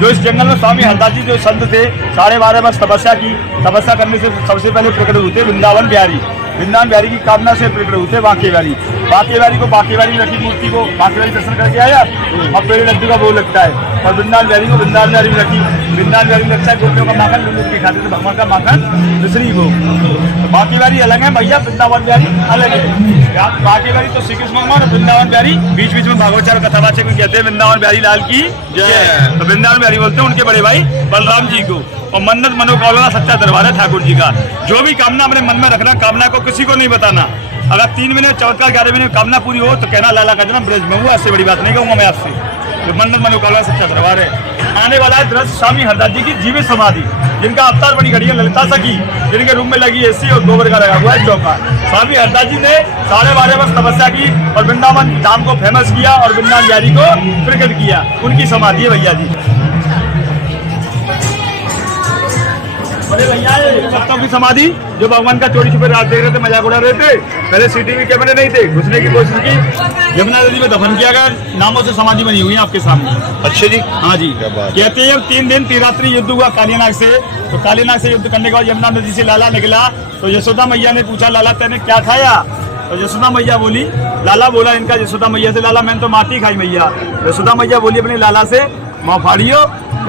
जो इस जंगल में स्वामी हरदास जी जो संत थे 12.5 वर्ष तपस्या की, तपस्या करने से सबसे पहले प्रकट हुए वृंदावन बिहारी। वृंदावन बिहारी की कामना से प्रकट हुए बांके बिहारी। बांके बिहारी को बांके बिहारी रखी मूर्ति को बांके बिहारी दर्शन करके आया और पेड़ लड्डू का भोग लगता है। और वृंदावन बिहारी को वृंदावन बिहारी रखी, वृंदावन बिहारी लगता है गोपियों का माखन लूट के खाते थे, भगवान का माखन दूसरी भोग। बांके बिहारी अलग है भैया, वृंदावन बिहारी अलग है। बांके बिहारी तो श्री कृष्ण भगवान और वृंदावन बिहारी बीच बीच में भागवतचार कथावाचक भी कहते हैं वृंदावन बिहारी लाल की जय। तो वृंदावन बिहारी बोलते हैं उनके बड़े भाई बलराम जी को। और मन्नत मनोकामना का सच्चा दरबार है ठाकुर जी का। जो भी कामना अपने मन में रखना, कामना को किसी को नहीं बताना। अगर 3 महीने चौथा 11 महीने कामना पूरी हो तो कहना लाला का जन्म ब्रज में हुआ, इससे बड़ी बात नहीं कहूँगा मैं आपसे। तो मन्नत मनोकामना सच्चा दरबार है। आने वाला है दृश्य स्वामी हरदास जी की जीवित समाधि, जिनका अवतार बनी खड़ी है ललिता सखी, जिनके रूम में लगी एसी और गोबर का लगा हुआ है चौका। स्वामी हरदास जी ने 12.5 वर्ष तपस्या की और वृंदावन धाम को फेमस किया और वृंदावन बिहारी को प्रकट किया। उनकी समाधि है भैया जी। बड़े भैया भक्तों की समाधि जो भगवान का चोरी छुपे रात देख रहे थे, मजाक उड़ा रहे थे। पहले सीसीटीवी कैमरे नहीं थे, घुसने की कोशिश की, यमुना नदी में दफन किया गया, नामों से समाधि बनी हुई है आपके सामने। अच्छा जी, हाँ जी, कहते हैं 3 दिन 3 रात्रि युद्ध हुआ कालीनाग से। तो कालीनाग से युद्ध करने के बाद यमुना नदी से लाला निकला, तो यशोदा मैया ने पूछा, लाला तेने क्या खाया? तो यशोदा मैया बोली, लाला बोला इनका यशोदा मैया से, लाला मैंने तो माटी खाई मैया। यशोदा मैया बोली अपने लाला से, मोफाड़ियो,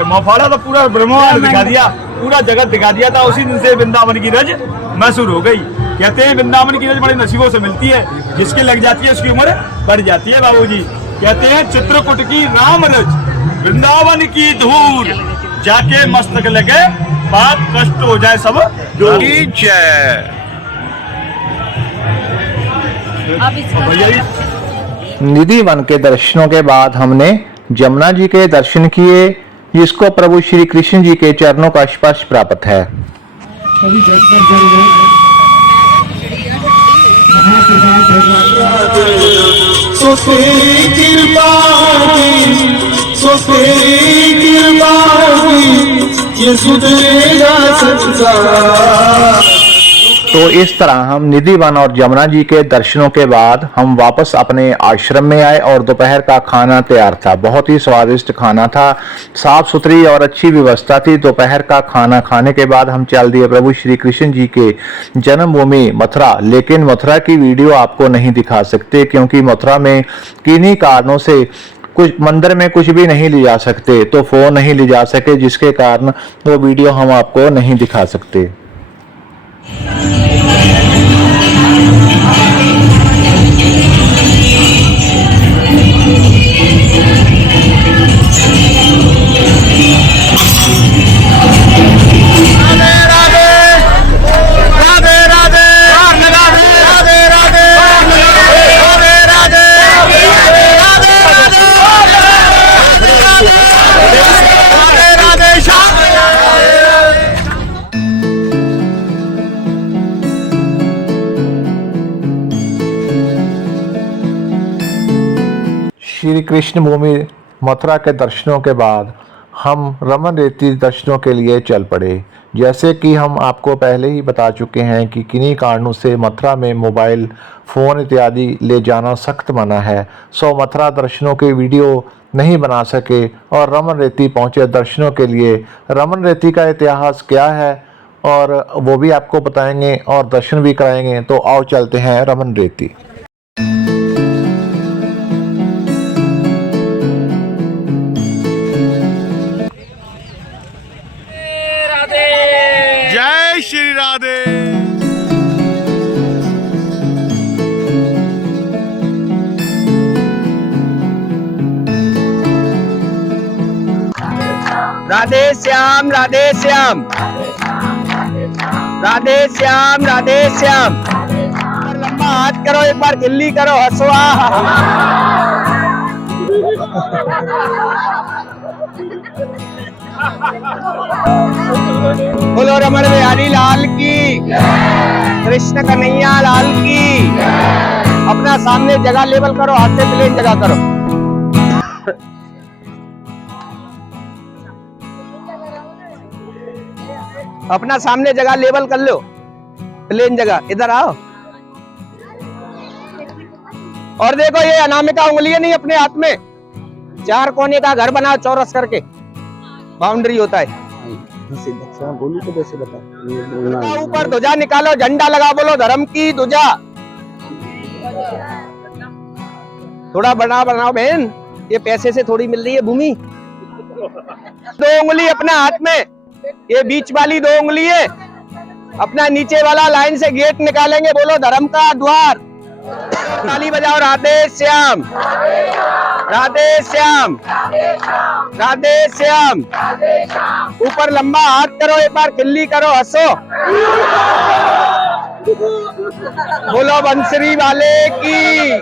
मोफाड़ा तो पूरा ब्रह्मांड दिखा दिया, पूरा जगत दिखा दिया था। उसी दिन से वृंदावन की रज मैसूर हो गई। कहते हैं वृंदावन की रज बड़े नसीबों से मिलती है, जिसके लग जाती है उसकी उम्र बढ़ जाती है बाबूजी। कहते हैं चित्रकूट की राम रज, वृंदावन की धूल, जाके मस्तक लगे पाप कष्ट हो जाए सब दूर। जय। अब इसका भैया जी निधि वन के दर्शनों के बाद हमने जमुना जी के दर्शन किए, जिसको प्रभु श्री कृष्ण जी के चरणों का स्पर्श प्राप्त है। सो तेरी कृपा की, सो तेरी कृपा की, ये सुधरेगा संसार। तो इस तरह हम निधि वन और जमुना जी के दर्शनों के बाद हम वापस अपने आश्रम में आए और दोपहर का खाना तैयार था। बहुत ही स्वादिष्ट खाना था, साफ सुथरी और अच्छी व्यवस्था थी। दोपहर का खाना खाने के बाद हम चल दिए प्रभु श्री कृष्ण जी के जन्मभूमि मथुरा। लेकिन मथुरा की वीडियो आपको नहीं दिखा सकते, क्योंकि मथुरा में किन्हीं कारणों से कुछ मंदिर में कुछ भी नहीं ले जा सकते, तो फोन नहीं ले जा सके, जिसके कारण वो वीडियो हम आपको नहीं दिखा सकते। श्री कृष्ण भूमि मथुरा के दर्शनों के बाद हम रमन रेती दर्शनों के लिए चल पड़े। जैसे कि हम आपको पहले ही बता चुके हैं कि किन्हीं कारणों से मथुरा में मोबाइल फ़ोन इत्यादि ले जाना सख्त मना है। सो मथुरा दर्शनों के वीडियो नहीं बना सके और रमन रेती पहुँचे दर्शनों के लिए। रमन रेती का इतिहास क्या है और वो भी आपको बताएंगे और दर्शन भी कराएंगे। तो आओ चलते हैं रमन रेती। जय श्री राधे। राधे श्याम राधे श्याम राधे श्याम राधे श्याम। लंबा हाथ करो, एक बार गिल्ली करो, हंसो। बोलो रमण बिहारी लाल की, कृष्ण कन्हैया लाल की। अपना सामने जगह लेवल करो, हाथ से प्लेन जगह करो। अपना सामने जगह लेवल कर लो, प्लेन जगह। इधर आओ और देखो, ये अनामिका उंगलियां नहीं अपने हाथ में। 4 कोने का घर बनाओ चौरस करके, बाउंड्री होता है। ऊपर ध्वजा निकालो, झंडा लगा, बोलो धर्म की ध्वजा। थोड़ा बना बनाओ बहन, ये पैसे से थोड़ी मिल रही है भूमि। 2 उंगली अपना हाथ में, ये बीच वाली 2 उंगली है। अपना नीचे वाला लाइन से गेट निकालेंगे, बोलो धर्म का द्वार। ताली बजाओ, राधे श्याम राधे श्याम राधे श्याम। ऊपर लंबा हाथ करो, एक बार खिल्ली करो, हंसो। बोलो बंसरी वाले की,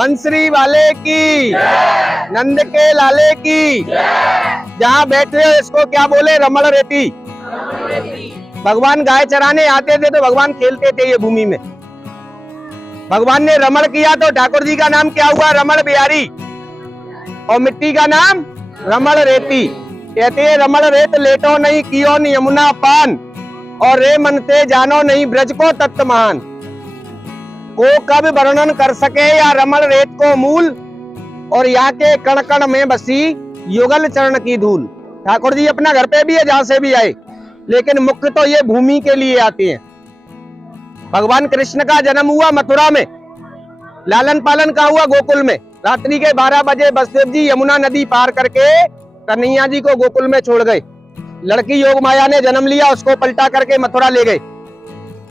बंसरी वाले की, नंद के लाले की। जहाँ बैठे हो इसको क्या बोले? रमण रेती। भगवान गाय चराने आते थे तो भगवान खेलते थे ये भूमि में। भगवान ने रमण किया तो ठाकुर जी का नाम क्या हुआ? रमण बिहारी। और मिट्टी का नाम रमण रेती। कहते हैं रमण रेत लेटो नहीं कियो न यमुना पान, और रे मनते जानो नहीं ब्रज को तत्व महान। को कब वर्णन कर सके या रमण रेत को मूल, और यहाँ के कण कण में बसी युगल चरण की धूल। ठाकुर जी अपना घर पे भी है जहां से भी आए, लेकिन मुख्य तो ये भूमि के लिए आते हैं। भगवान कृष्ण का जन्म हुआ मथुरा में, लालन पालन का हुआ गोकुल में। रात्रि के 12 बजे वसुदेव जी यमुना नदी पार करके कन्हैया जी को गोकुल में छोड़ गए। लड़की योग माया ने जन्म लिया, उसको पलटा करके मथुरा ले गए।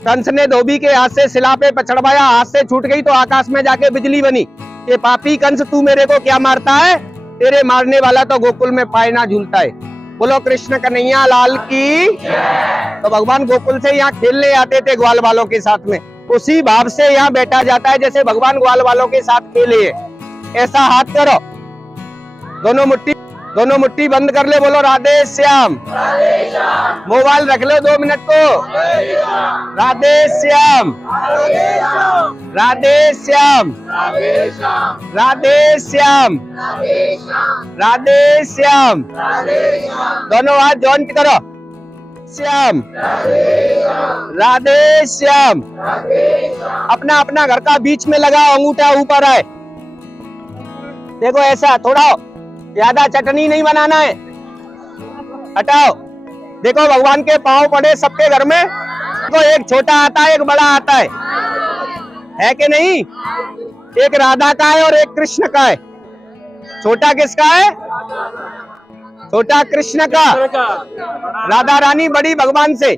कंस ने धोबी के हाथ से शिला पे पछड़वाया, हाथ से छूट गई तो आकाश में जाके बिजली बनी कि पापी कंस तू मेरे को क्या मारता है, तेरे मारने वाला तो गोकुल में पाए ना झूलता है। बोलो कृष्ण कन्हैया लाल की। तो भगवान गोकुल से यहाँ खेलने आते थे ग्वाल वालों के साथ में, उसी भाव से यहाँ बैठा जाता है जैसे भगवान ग्वाल वालों के साथ खेले। ऐसा हाथ करो, दोनों मुट्ठी बंद कर ले, बोलो राधे श्याम। मोबाइल रख लो 2 मिनट को। राधे श्याम, राधे श्याम, राधे श्याम, राधे श्याम। दोनों हाथ जॉइंट करो। श्याम, राधे श्याम। अपना अपना घर का बीच में लगाओ, अंगूठा ऊपर आए। देखो ऐसा, थोड़ा ज्यादा चटनी नहीं बनाना है, हटाओ। देखो भगवान के पांव पड़े सबके घर में, तो एक छोटा आता है एक बड़ा आता है कि नहीं? एक राधा का है और एक कृष्ण का है। छोटा किसका है? छोटा कृष्ण का, राधा रानी बड़ी भगवान से।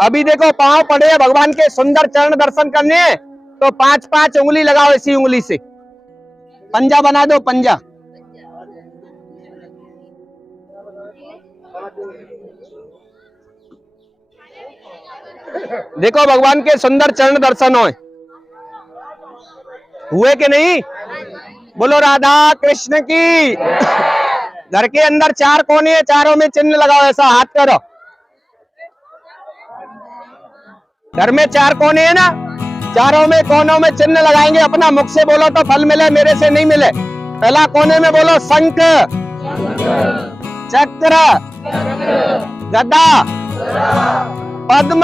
अभी देखो पांव पड़े हैं भगवान के, सुंदर चरण दर्शन करने हैं तो 5-5 उंगली लगाओ, इसी उंगली से पंजा बना दो, पंजा। देखो भगवान के सुंदर चरण दर्शन हुए कि नहीं? बोलो राधा कृष्ण की। घर के अंदर 4 कोने हैं, चारों में चिन्ह लगाओ, ऐसा हाथ करो। घर में 4 कोने हैं ना, चारों में कोनों में चिन्ह लगाएंगे। अपना मुख से बोलो तो फल मिले, मेरे से नहीं मिले। पहला कोने में बोलो शंख, चक्र, गदा, पद्म।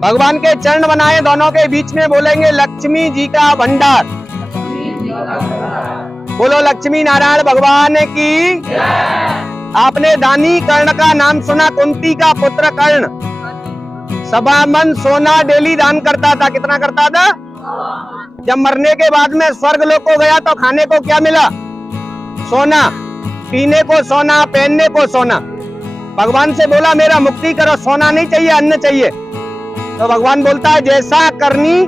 भगवान के चरण बनाए, दोनों के बीच में बोलेंगे लक्ष्मी जी का भंडार। बोलो लक्ष्मी नारायण भगवान की। आपने दानी कर्ण का नाम सुना, कुंती का पुत्र कर्ण। सवा मन सोना डेली दान करता था। कितना करता था? जब मरने के बाद में स्वर्ग लोक को गया तो खाने को क्या मिला? सोना। पीने को सोना, पहनने को सोना। भगवान से बोला मेरा मुक्ति करो, सोना नहीं चाहिए, अन्न चाहिए। तो भगवान बोलता है जैसा करनी,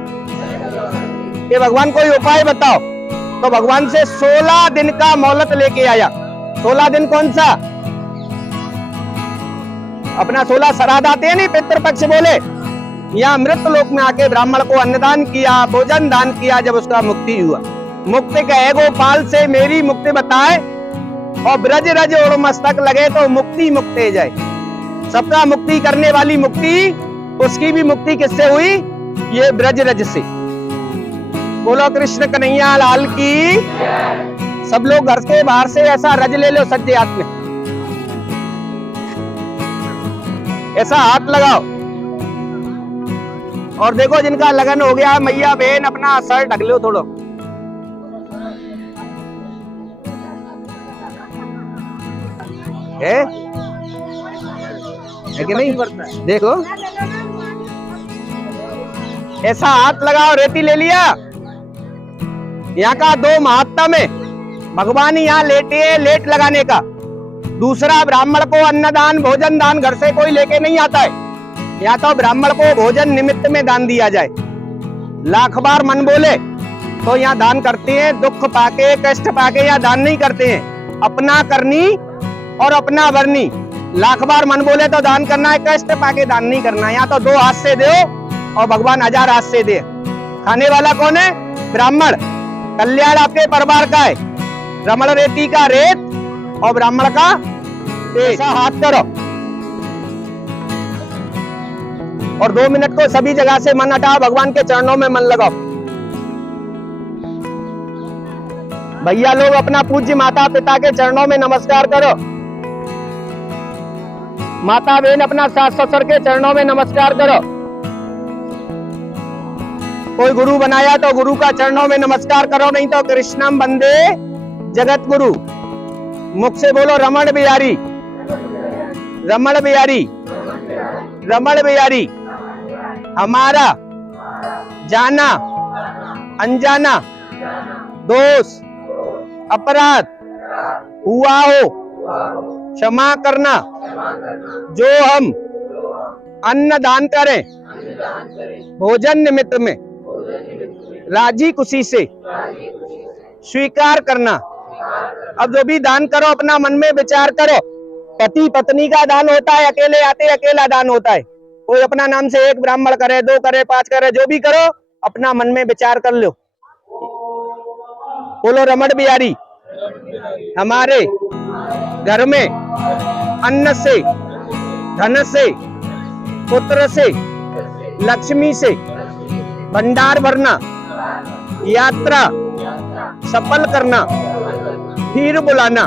ये भगवान कोई उपाय बताओ। तो भगवान से 16 दिन का मोहलत लेके आया। 16 दिन कौन सा? अपना 16 श्राद्ध आते हैं नहीं, पितृपक्ष बोले। यहाँ मृत लोक में आके ब्राह्मण को अन्नदान किया, भोजन दान किया, जब उसका मुक्ति हुआ। मुक्ति कहे गोपाल से मेरी मुक्ति बताए, और ब्रज रज और मस्तक लगे तो मुक्ति मुक्ते जाए। सबका मुक्ति करने वाली मुक्ति, उसकी भी मुक्ति किससे हुई? ये ब्रज रज से। बोलो कृष्ण कन्हैया लाल की। सब लोग घर के बाहर से ऐसा रज ले लो, सज्जे हाथ में ऐसा हाथ लगाओ। और देखो जिनका लगन हो गया, मैया बहन अपना सर ढक लो थोड़ा। है कि नहीं? देखो ऐसा हाथ लगाओ। रेती ले लिया। यहाँ का 2 महात्म है। भगवान यहाँ लेटे हैं, लेट लगाने का। दूसरा, ब्राह्मण को अन्नदान भोजन दान घर से कोई लेके नहीं आता है। यहाँ तो ब्राह्मण को भोजन निमित्त में दान दिया जाए। लाख बार मन बोले तो यहाँ दान करते हैं। दुख पाके कष्ट पाके यहाँ दान नहीं करते हैं। अपना करनी और अपना भरनी। लाख बार मन बोले तो दान करना है, कष्ट पाके दान नहीं करना है। यहाँ तो 2 हाथ से दो और भगवान 1000 हाथ से दे। खाने वाला कौन है? ब्राह्मण। कल्याण आपके परिवार का है। रमण रेती का रेत और ब्राह्मण का तेज। ऐसा हाथ करो और 2 मिनट को सभी जगह से मन हटाओ, भगवान के चरणों में मन लगाओ। भैया लोग अपना पूज्य माता पिता के चरणों में नमस्कार करो। माता बहन अपना सास ससुर के चरणों में नमस्कार करो। कोई गुरु बनाया तो गुरु का चरणों में नमस्कार करो, नहीं तो कृष्णम वंदे जगत गुरु। मुख से बोलो रमण बिहारी, रमण बिहारी, रमण बिहारी। हमारा जाना अनजाना दोष अपराध हुआ हो क्षमा करना। जो हम अन्न दान करें भोजन निमित्त में राजी खुशी से स्वीकार करना। अब जो भी दान करो अपना मन में विचार करो। पति पत्नी का दान होता है, अकेले आते अकेला दान होता है। कोई अपना नाम से 1 ब्राह्मण करे, 2 करे, 5 करे, जो भी करो अपना मन में विचार कर लो। बोलो रमण बिहारी। हमारे घर में अन्न से, धन से, पुत्र से, लक्ष्मी से भंडार भरना, यात्रा सफल करना, फिर बुलाना।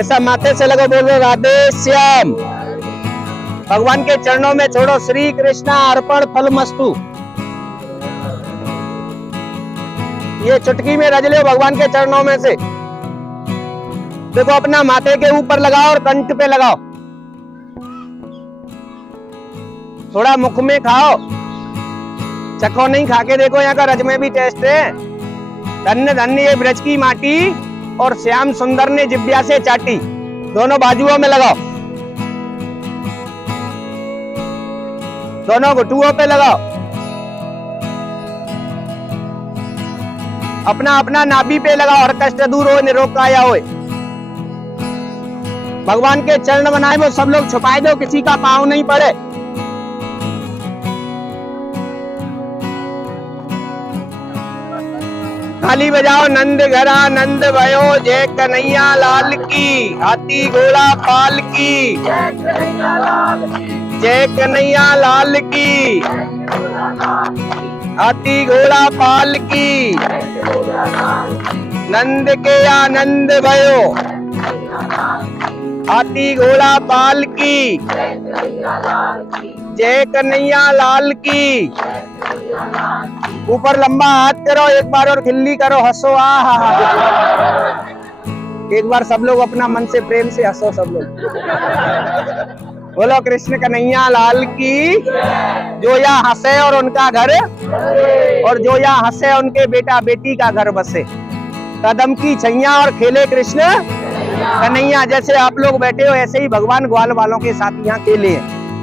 ऐसा माथे से लगा बोलो राधे श्याम। भगवान के चरणों में छोड़ो। श्री कृष्णा अर्पण फलमस्तु। ये चुटकी में रज लो भगवान के चरणों में से। देखो अपना माथे के ऊपर लगाओ और कंठ पे लगाओ। थोड़ा मुख में खाओ, चखो नहीं, खा के देखो। यहाँ का रज में भी टेस्ट है। धन्य धन्य ये ब्रज की माटी और श्याम सुंदर ने जिब्या से चाटी। दोनों बाजुओं में लगाओ, दोनों घुटुओं पे लगाओ। अपना अपना नाभि पे लगाओ। हर कष्ट दूर हो, निरोग काया होए। भगवान के चरण बनाए वो सब लोग छुपाए दो, किसी का पाँव नहीं पड़े। थाली बजाओ। नंद घरा नंद भयो, जय कन्हैया लाल की। हाथी घोड़ा पाल की, जय कन्हैया लाल की। हाथी घोड़ा पाल की, नंद के आनंद भयो। हाथी घोड़ा पाल की, जय कन्हैया लाल की। ऊपर लंबा हाथ करो एक बार और खिल्ली करो, हंसो। एक बार सब लोग अपना मन से प्रेम से हंसो सब लोग। बोलो कृष्ण कन्हैया लाल की। जो यहाँ हंसे और उनका घर, और जो यहाँ हंसे उनके बेटा बेटी का घर बसे। कदम की छैया और खेले कृष्ण कन्हैया। जैसे आप लोग बैठे हो ऐसे ही भगवान ग्वाल वालों के साथ यहाँ खेले।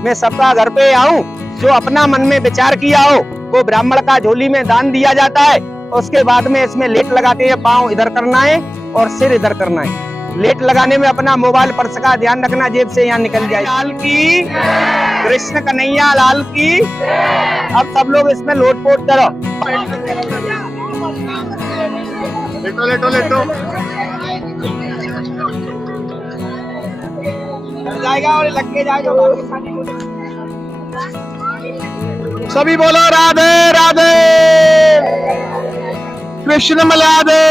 मैं सबका घर पे आऊं, जो अपना मन में विचार किया हो वो ब्राह्मण का झोली में दान दिया जाता है। उसके बाद में इसमें लेट लगाते हैं। पाँव इधर करना है और सिर इधर करना है। लेट लगाने में अपना मोबाइल पर्स का ध्यान रखना, जेब से यहाँ निकल जाए। लाल की, कृष्ण कन्हैया लाल की। अब सब लोग इसमें लोटपोट करो। लेटो लेटो लेटो। जाएगा और लग के जाएगा। सभी बोलो राधे राधे। कृष्ण मिला दे,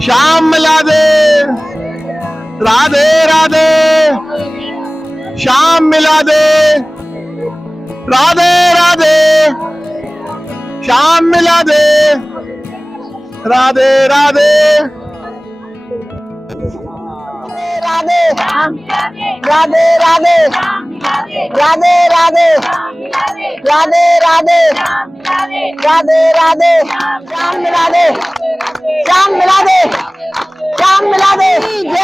श्याम मिला दे। राधे राधे, श्याम मिला दे। राधे राधे, श्याम मिला दे। राधे राधे, राधे राधे राधे राधे राधे राधे राधे राधे राधे। श्याम मिला दे, श्याम मिला दे, श्याम मिला दे। जय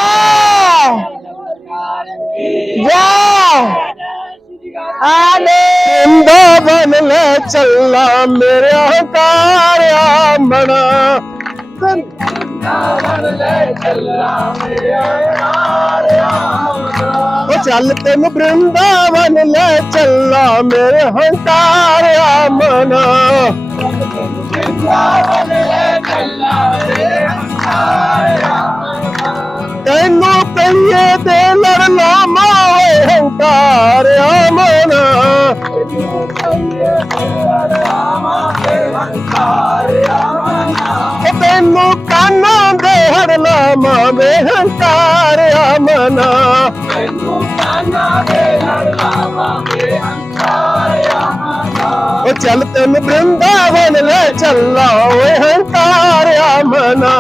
जय वृंदावन में चलना मेरा कार्या बना। चल तेन वृंदावन ले चला मेरे हंकारिया मना तेनू कहिए दे लड़ना माए हंकारिया मना तेनू काना दे हरला मावे हंकारिया मना चल तेन वृंदावन ले चला ओए हंकारिया मना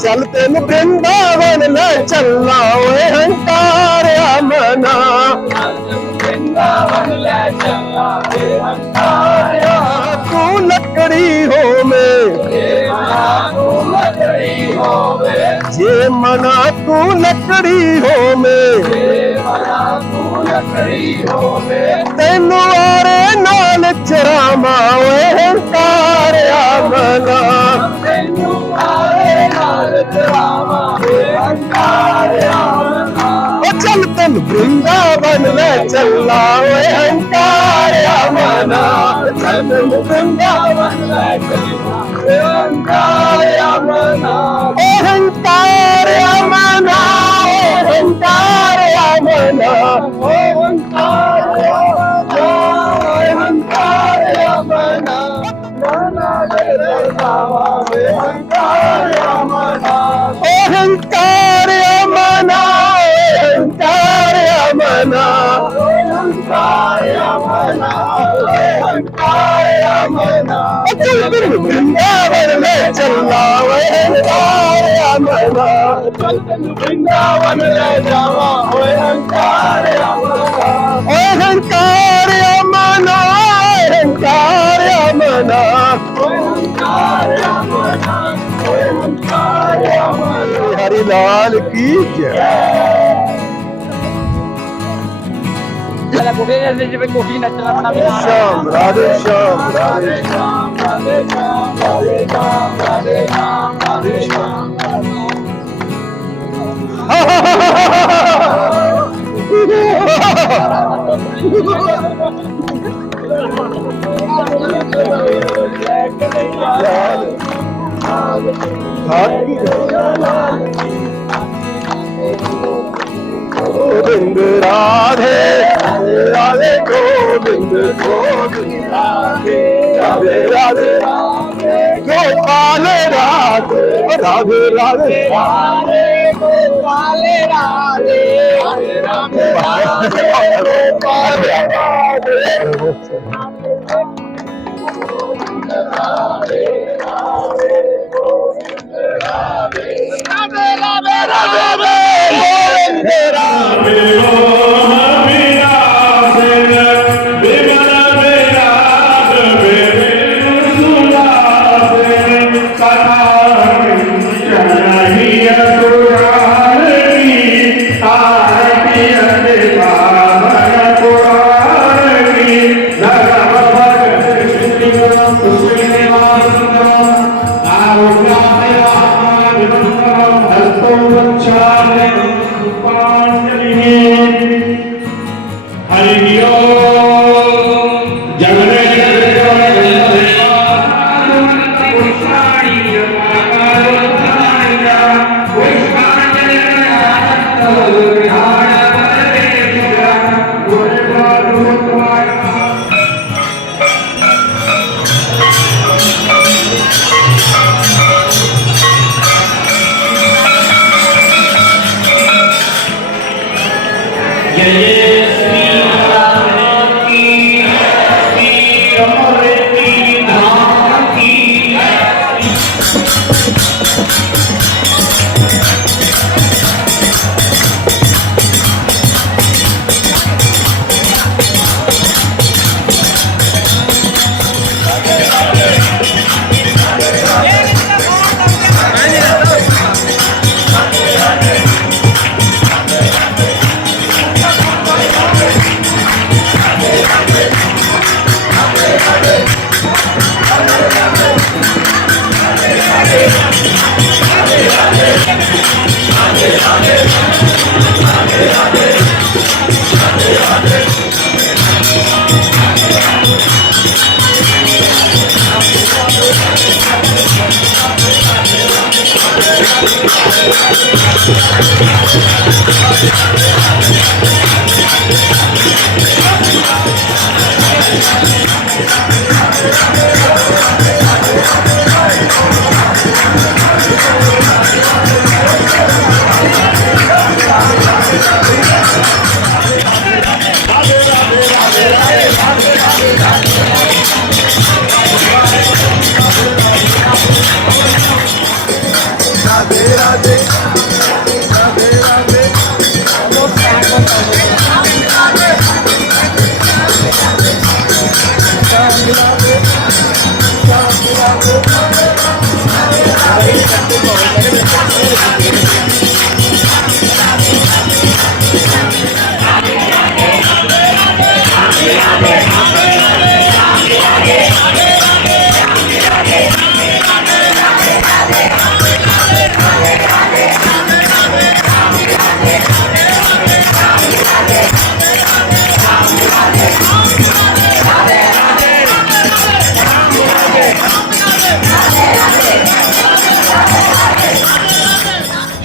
चल तेन वृंदावन ले चला ओए हंकारिया मना तू लकड़ी हो में जे मना तू लकड़ी हो में तेनू आरे नाल चरामा ओए हंकारिया मना चल तेन वृंदावन ले चला ओए हंकारिया मना चल तेन वृंदावन ले चला ओए हंकारिया मना ओ हंकारिया मना ओ हंकारिया मना ओ हंकारिया मना हंकारिया मना ओ हंकारिया मना हंकारिया मना हंकारिया मना हंकारिया मना चल तेन वृंदावन ले चला ओए हंकारिया मना चल तेन वृंदावन ले जावा ओए हंकारिया मना ओए हंकारिया मना हंकारिया मना ओए हंकारिया मना ओए हंकारिया मना हरि लाल की जय श्याम राधे श्याम राधे श्याम राधे श्याम राधे श्याम राधे श्याम राधे श्याम गोविंद राधे राधे गोविंद गोविंद राधे राधे राधे गोपाल राधे राधे राधे गोपाल राधे राधे राधे गोपाल राधे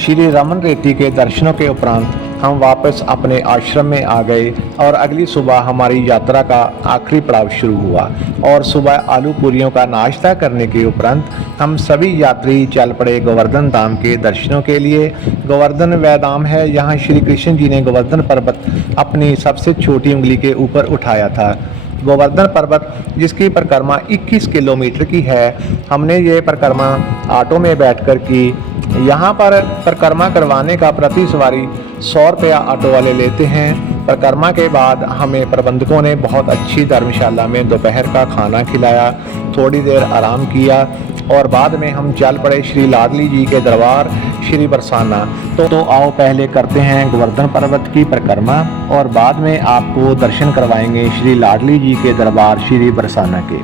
श्री रमन रेड्डी के दर्शनों के उपरांत हम वापस अपने आश्रम में आ गए और अगली सुबह हमारी यात्रा का आखिरी पड़ाव शुरू हुआ और सुबह आलू पूरियों का नाश्ता करने के उपरांत हम सभी यात्री चल पड़े गोवर्धन धाम के दर्शनों के लिए। गोवर्धन वह धाम है यहाँ श्री कृष्ण जी ने गोवर्धन पर्वत अपनी सबसे छोटी उंगली के ऊपर उठाया था। गोवर्धन पर्वत जिसकी परिक्रमा 21 किलोमीटर की है। हमने ये परिक्रमा ऑटो में बैठकर की। यहाँ पर परिक्रमा करवाने का प्रति सवारी 100 रुपया ऑटो वाले लेते हैं। परिक्रमा के बाद हमें प्रबंधकों ने बहुत अच्छी धर्मशाला में दोपहर का खाना खिलाया, थोड़ी देर आराम किया और बाद में हम चल पड़े श्री लाडली जी के दरबार श्री बरसाना। तो आओ पहले करते हैं गोवर्धन पर्वत की परिक्रमा और बाद में आपको दर्शन करवाएंगे श्री लाडली जी के दरबार श्री बरसाना के।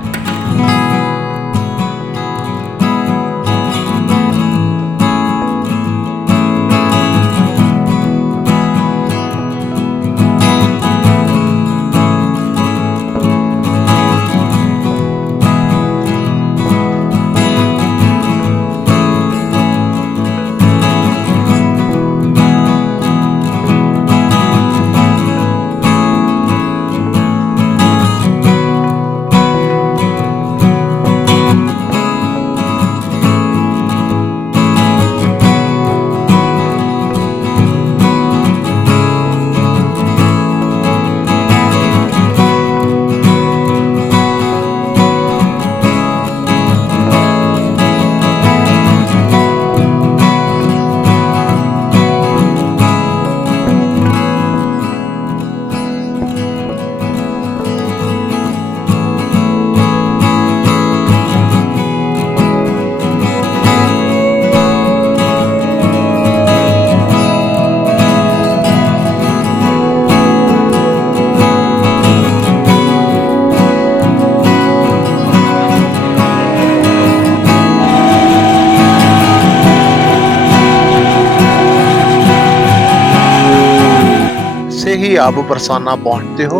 ही आप बरसाना पहुंचते हो,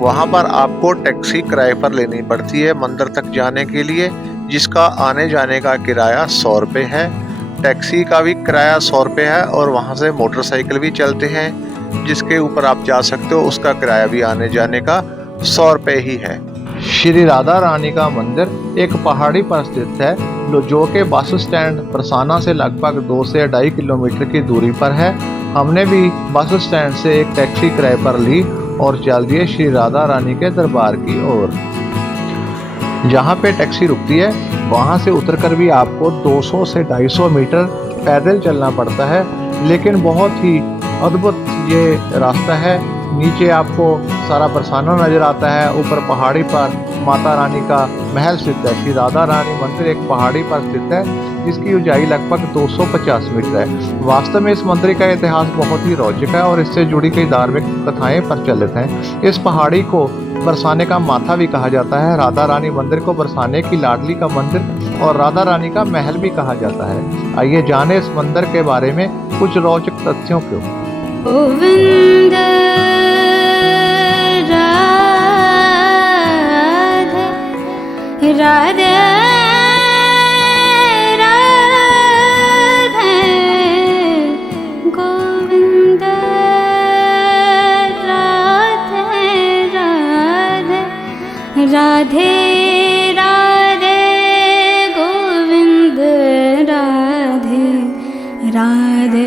वहां पर आपको टैक्सी किराए पर लेनी पड़ती है मंदिर तक जाने के लिए, जिसका आने जाने का किराया 100 रुपये है। टैक्सी का भी किराया 100 रुपये है और वहां से मोटरसाइकिल भी चलते हैं जिसके ऊपर आप जा सकते हो, उसका किराया भी आने जाने का 100 रुपये ही है। श्री राधा रानी का मंदिर एक पहाड़ी पर स्थित है जो कि बस स्टैंड बरसाना से लगभग 2 से 2.5 किलोमीटर की दूरी पर है। हमने भी बस स्टैंड से एक टैक्सी किराए पर ली और चल दिए श्री राधा रानी के दरबार की ओर। जहाँ पे टैक्सी रुकती है वहाँ से उतरकर भी आपको 200 से 250 मीटर पैदल चलना पड़ता है, लेकिन बहुत ही अद्भुत ये रास्ता है। नीचे आपको सारा बरसाना नजर आता है, ऊपर पहाड़ी पर माता रानी का महल स्थित है। श्री राधा रानी मंदिर एक पहाड़ी पर स्थित है जिसकी ऊंचाई लगभग 250 मीटर है। वास्तव में इस मंदिर का इतिहास बहुत ही रोचक है और इससे जुड़ी कई धार्मिक कथाएं प्रचलित हैं। इस पहाड़ी को बरसाने का माथा भी कहा जाता है। राधा रानी मंदिर को बरसाने की लाडली का मंदिर और राधा रानी का महल भी कहा जाता है। आइए जाने इस मंदिर के बारे में कुछ रोचक तथ्यों को। गोविंद राधे राधे राधे राधे गोविंद राधे राधे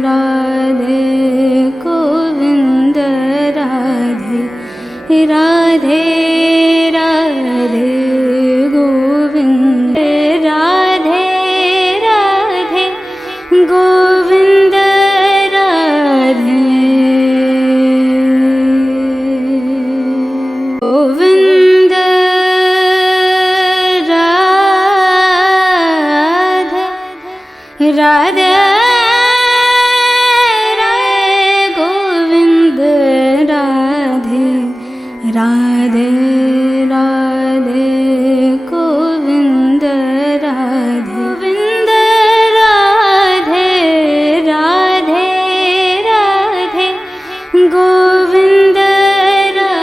राधे गोविंद राधे राधे राधे गोविंद राधे राधे गोविंद राधे गोविंद राधे राधे गोविंद राधे राधे राधे गोविंद राधे गोविंद राधे राधे राधे गोविंद राधे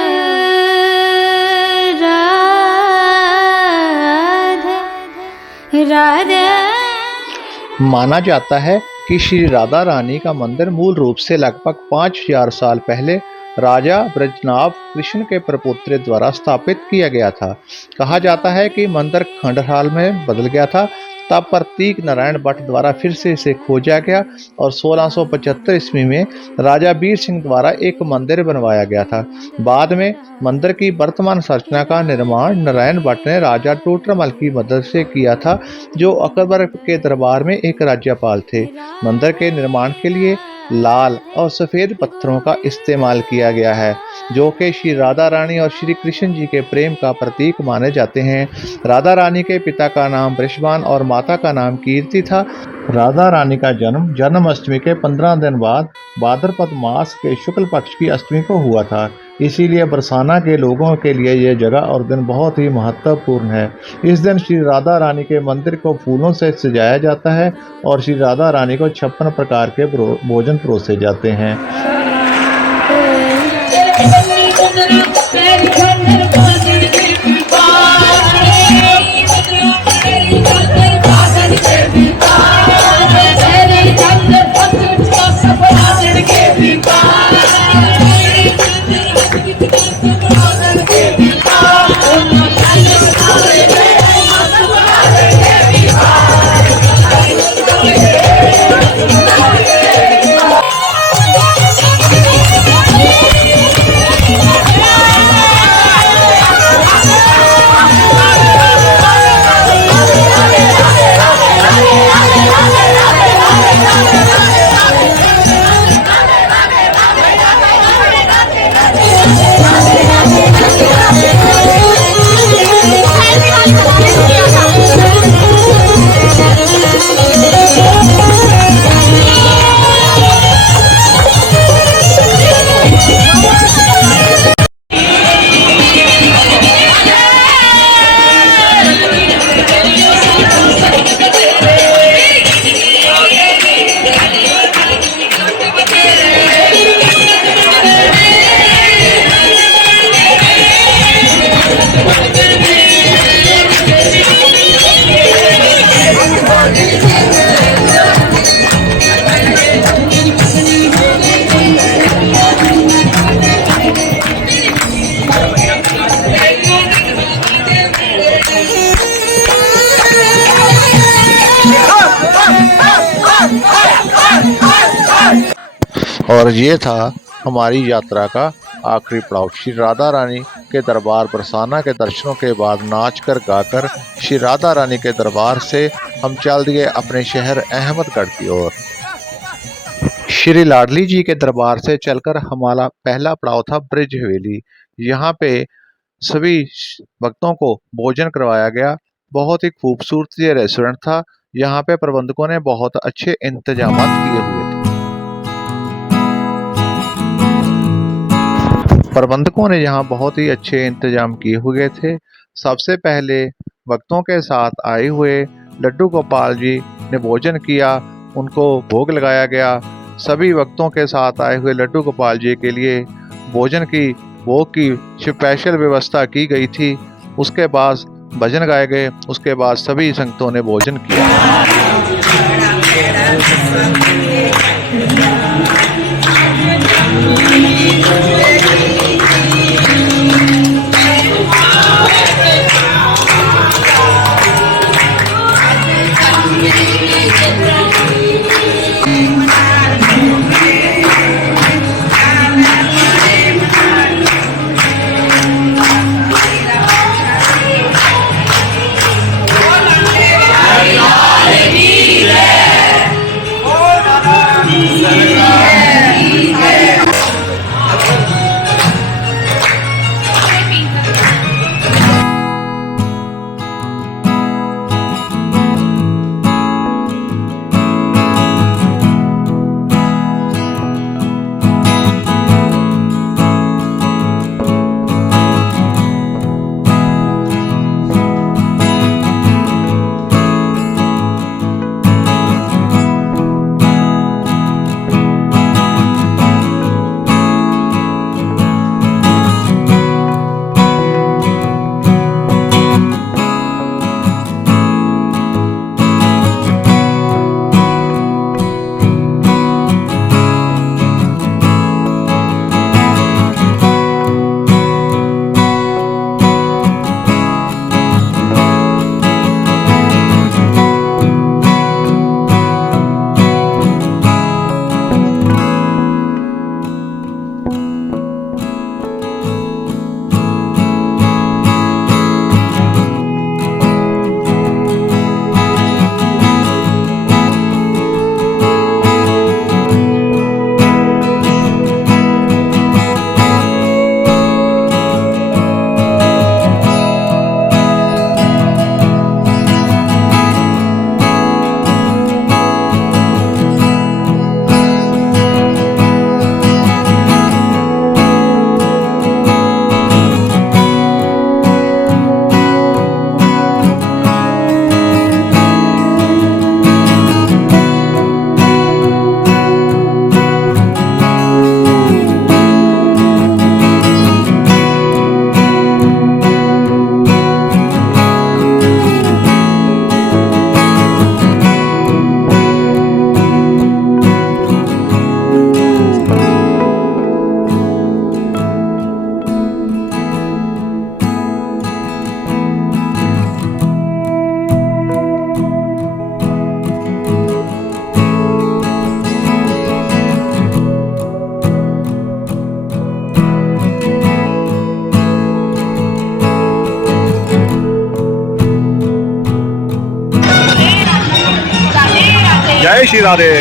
राधे। माना जाता है कि श्री राधा रानी का मंदिर मूल रूप से लगभग 5000 साल पहले राजा ब्रजनाभ कृष्ण के प्रपुत्र द्वारा स्थापित किया गया था। कहा जाता है कि मंदिर खंडहर में बदल गया था, तब प्रतीक नारायण भट्ट द्वारा फिर से इसे खोजा गया और 1675 ईस्वी में राजा वीर सिंह द्वारा एक मंदिर बनवाया गया था। बाद में मंदिर की वर्तमान संरचना का निर्माण नारायण भट्ट ने राजा टोडरमल की मदद से किया था, जो अकबर के दरबार में एक राज्यपाल थे। मंदिर के निर्माण के लिए लाल और सफ़ेद पत्थरों का इस्तेमाल किया गया है, जो कि श्री राधा रानी और श्री कृष्ण जी के प्रेम का प्रतीक माने जाते हैं। राधा रानी के पिता का नाम बृषभान और माता का नाम कीर्ति था। राधा रानी का जन्म जन्माष्टमी के 15 दिन बाद भाद्रपद मास के शुक्ल पक्ष की अष्टमी को हुआ था। इसीलिए बरसाना के लोगों के लिए यह जगह और दिन बहुत ही महत्वपूर्ण है। इस दिन श्री राधा रानी के मंदिर को फूलों से सजाया जाता है और श्री राधा रानी को 56 प्रकार के भोजन परोसे जाते हैं। और ये था हमारी यात्रा का आखिरी पड़ाव। श्री राधा रानी के दरबार बरसाना के दर्शनों के बाद नाचकर गाकर श्री राधा रानी के दरबार से हम चल दिए अपने शहर अहमदगढ़ की ओर। श्री लाडली जी के दरबार से चलकर हमारा पहला पड़ाव था ब्रिज हवेली। यहाँ पे सभी भक्तों को भोजन करवाया गया। बहुत ही खूबसूरत ये रेस्टोरेंट था। यहाँ पे प्रबंधकों ने बहुत अच्छे इंतजाम किए हुए थे। प्रबंधकों ने यहाँ बहुत ही अच्छे इंतजाम किए हुए थे। सबसे पहले भक्तों के साथ आए हुए लड्डू गोपाल जी ने भोजन किया, उनको भोग लगाया गया। सभी भक्तों के साथ आए हुए लड्डू गोपाल जी के लिए भोजन की भोग की स्पेशल व्यवस्था की गई थी। उसके बाद भजन गाए गए। उसके बाद सभी संगतों ने भोजन किया। जय श्री राधे।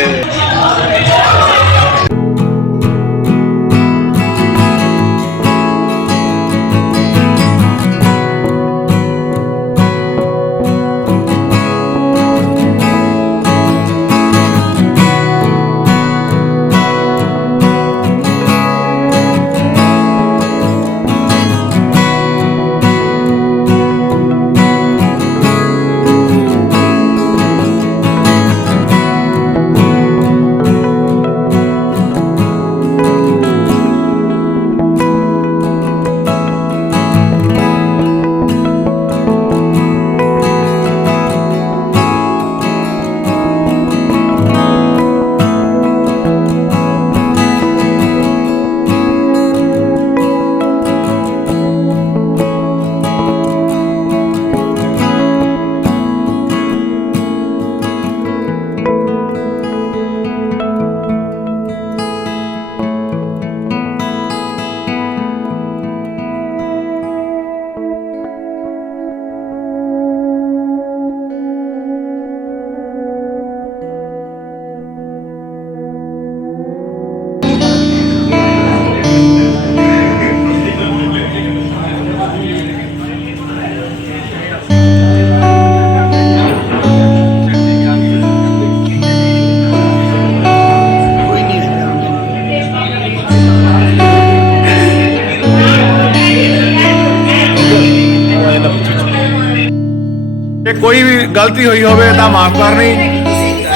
ਜੇ ਕੋਈ ਵੀ ਗਲਤੀ ਹੋਈ ਹੋਵੇ ਤਾਂ ਮਾਫ ਕਰਨੀ।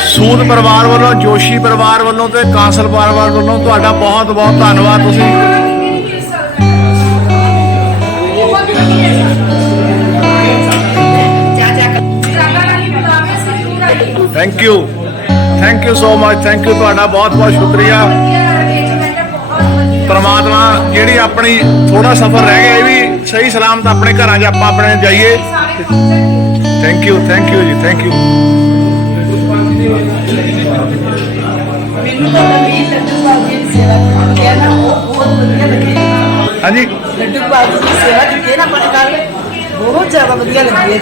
ਸੂਦ ਪਰਿਵਾਰ ਵੱਲੋਂ, ਜੋਸ਼ੀ ਪਰਿਵਾਰ ਵੱਲੋਂ ਤੇ ਕਾਂਸਲ ਪਰਿਵਾਰ ਵੱਲੋਂ ਤੁਹਾਡਾ ਬਹੁਤ ਬਹੁਤ ਧੰਨਵਾਦ। ਤੁਸੀਂ thank you so much. Thank you, ਤੁਹਾਡਾ ਬਹੁਤ ਬਹੁਤ ਸ਼ੁਕਰੀਆ। परमात्मा ਜਿਹੜੀ ਆਪਣੀ ਥੋੜਾ ਸਫ਼ਰ ਰਹਿ ਗਿਆ ਇਹ ਵੀ ਸਹੀ ਸਲਾਮਤ ਆਪਣੇ ਘਰਾਂ 'ਚ ਆਪਾਂ ਆਪਣੇ ਜਾਈਏ। ਥੈਂਕ ਯੂ ਜੀ, ਥੈਂਕ ਯੂ। ਹਾਂਜੀ, ਲੱਡੂ ਬਾਬੂ ਦੀ ਸੇਵਾ ਕੀਤੀ ਨਾ ਆਪਣੇ ਨਾਲ ਬਹੁਤ ਜ਼ਿਆਦਾ ਵਧੀਆ ਲੱਗੀ ਹੈ ਜੀ।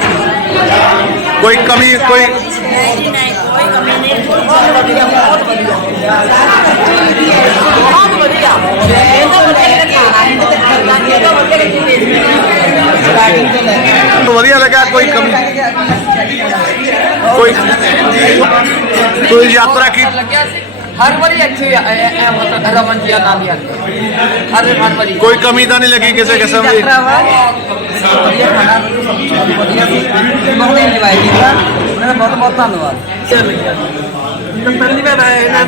ਕੋਈ ਕਮੀ ਕੋਈ ਨਹੀਂ ਕੋਈ ਕਮੀ ਨਹੀਂ, ਬਹੁਤ ਵਧੀਆ ਬਹੁਤ ਵਧੀਆ ਇਹਦਾ ਵਧੀਆ ਲੱਗਿਆ ਇਹਦਾ ਵਧੀਆ ਲੱਗੀ ਸਟਾਰਟਿੰਗ ਤੋਂ ਲੈ ਕੇ ਵਧੀਆ ਲੱਗਾ। ਕੋਈ ਕਮੀ ਕੋਈ ਤੁਸੀਂ ਯਾਤਰਾ ਕੀ ਹਰ ਵਾਰੀ ਇੱਥੇ ਮਤਲਬ ਰਮਨ ਜੀ ਨਾਮ ਹੀ ਆਉਂਦਾ ਹਰ ਵਾਰੀ ਕੋਈ ਕਮੀ ਤਾਂ ਨਹੀਂ ਲੱਗੀ ਕਿਸੇ ਕਿਸਮ ਦੀ? ਵਧੀਆ ਖਾਣਾ ਵਧੀਆ ਸੀ, ਬਹੁਤ ਇੰਜੋਏ ਕੀਤਾ। ਉਹਨਾਂ ਦਾ ਬਹੁਤ ਬਹੁਤ ਧੰਨਵਾਦ। ਪਹਿਲੀ ਵਾਰ ਆਏ ਇਹਨਾਂ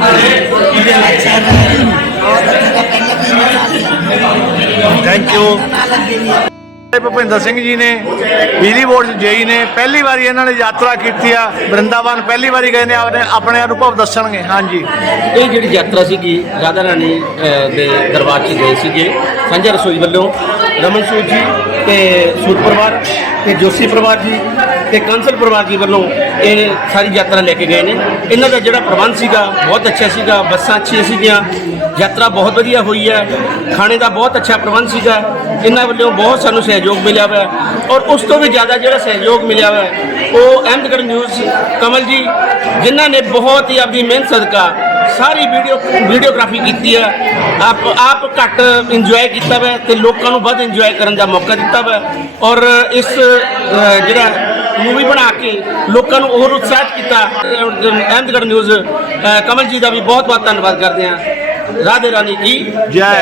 ਥੈਂਕ ਯੂ। ਭੁਪਿੰਦਰ ਸਿੰਘ ਜੀ ਨੇ ਬਿਜਲੀ ਬੋਰਡ 'ਚ ਜੇਈ ਨੇ, ਪਹਿਲੀ ਵਾਰੀ ਇਹਨਾਂ ਨੇ ਯਾਤਰਾ ਕੀਤੀ ਆ ਬ੍ਰਿੰਦਾਵਨ, ਪਹਿਲੀ ਵਾਰੀ ਗਏ ਨੇ। ਆਪਣੇ ਅਨੁਭਵ ਦੱਸਣਗੇ। ਹਾਂਜੀ, ਇਹ ਜਿਹੜੀ ਯਾਤਰਾ ਸੀਗੀ ਰਾਧਾ ਰਾਣੀ ਦੇ ਦਰਬਾਰ 'ਚ ਗਏ ਸੀਗੇ ਸਾਂਝਾ ਰਸੋਈ ਵੱਲੋਂ। ਰਮਨ ਸੂਦ ਜੀ ਤੇ ਸੂਦ ਪਰਿਵਾਰ ਤੇ ਜੋਸ਼ੀ ਪਰਿਵਾਰ ਜੀ ਤੇ ਕਾਂਸਲ ਪਰਿਵਾਰ ਜੀ ਵੱਲੋਂ ਇਹ ਸਾਰੀ ਯਾਤਰਾ ਲੈ ਕੇ ਗਏ ਨੇ। ਇਹਨਾਂ ਦਾ ਜਿਹੜਾ ਪ੍ਰਬੰਧ ਸੀਗਾ ਬਹੁਤ ਅੱਛਾ ਸੀਗਾ, ਬੱਸਾਂ ਅੱਛੀਆਂ ਸੀਗੀਆਂ, ਯਾਤਰਾ ਬਹੁਤ ਵਧੀਆ ਹੋਈ ਹੈ, ਖਾਣੇ ਦਾ ਬਹੁਤ ਅੱਛਾ ਪ੍ਰਬੰਧ ਸੀਗਾ। ਇਹਨਾਂ ਵੱਲੋਂ ਬਹੁਤ ਸਾਨੂੰ ਸਹਿਯੋਗ ਮਿਲਿਆ ਵਾ ਔਰ ਉਸ ਤੋਂ ਵੀ ਜ਼ਿਆਦਾ ਜਿਹੜਾ ਸਹਿਯੋਗ ਮਿਲਿਆ ਵਾ ਉਹ ਅਹਿਮਦਗੜ੍ਹ ਨਿਊਜ਼ ਕਮਲ ਜੀ, ਜਿਨ੍ਹਾਂ ਨੇ ਬਹੁਤ ਹੀ ਆਪਣੀ ਮਿਹਨਤ ਸਦਕਾ ਸਾਰੀ ਵੀਡੀਓਗ੍ਰਾਫੀ ਕੀਤੀ ਹੈ। ਆਪ ਘੱਟ ਇੰਜੋਏ ਕੀਤਾ ਵਾ ਤੇ ਲੋਕਾਂ ਨੂੰ ਵੱਧ ਇੰਜੋਏ ਕਰਨ ਦਾ ਮੌਕਾ ਦਿੱਤਾ ਵਾ ਔਰ ਇਸ ਜਿਹੜਾ मूवी बना के लोगों को और उत्साहित किया। अहमदगढ़ न्यूज़ कमल जी का भी बहुत बहुत धन्यवाद करते हैं। राधे रानी की जय।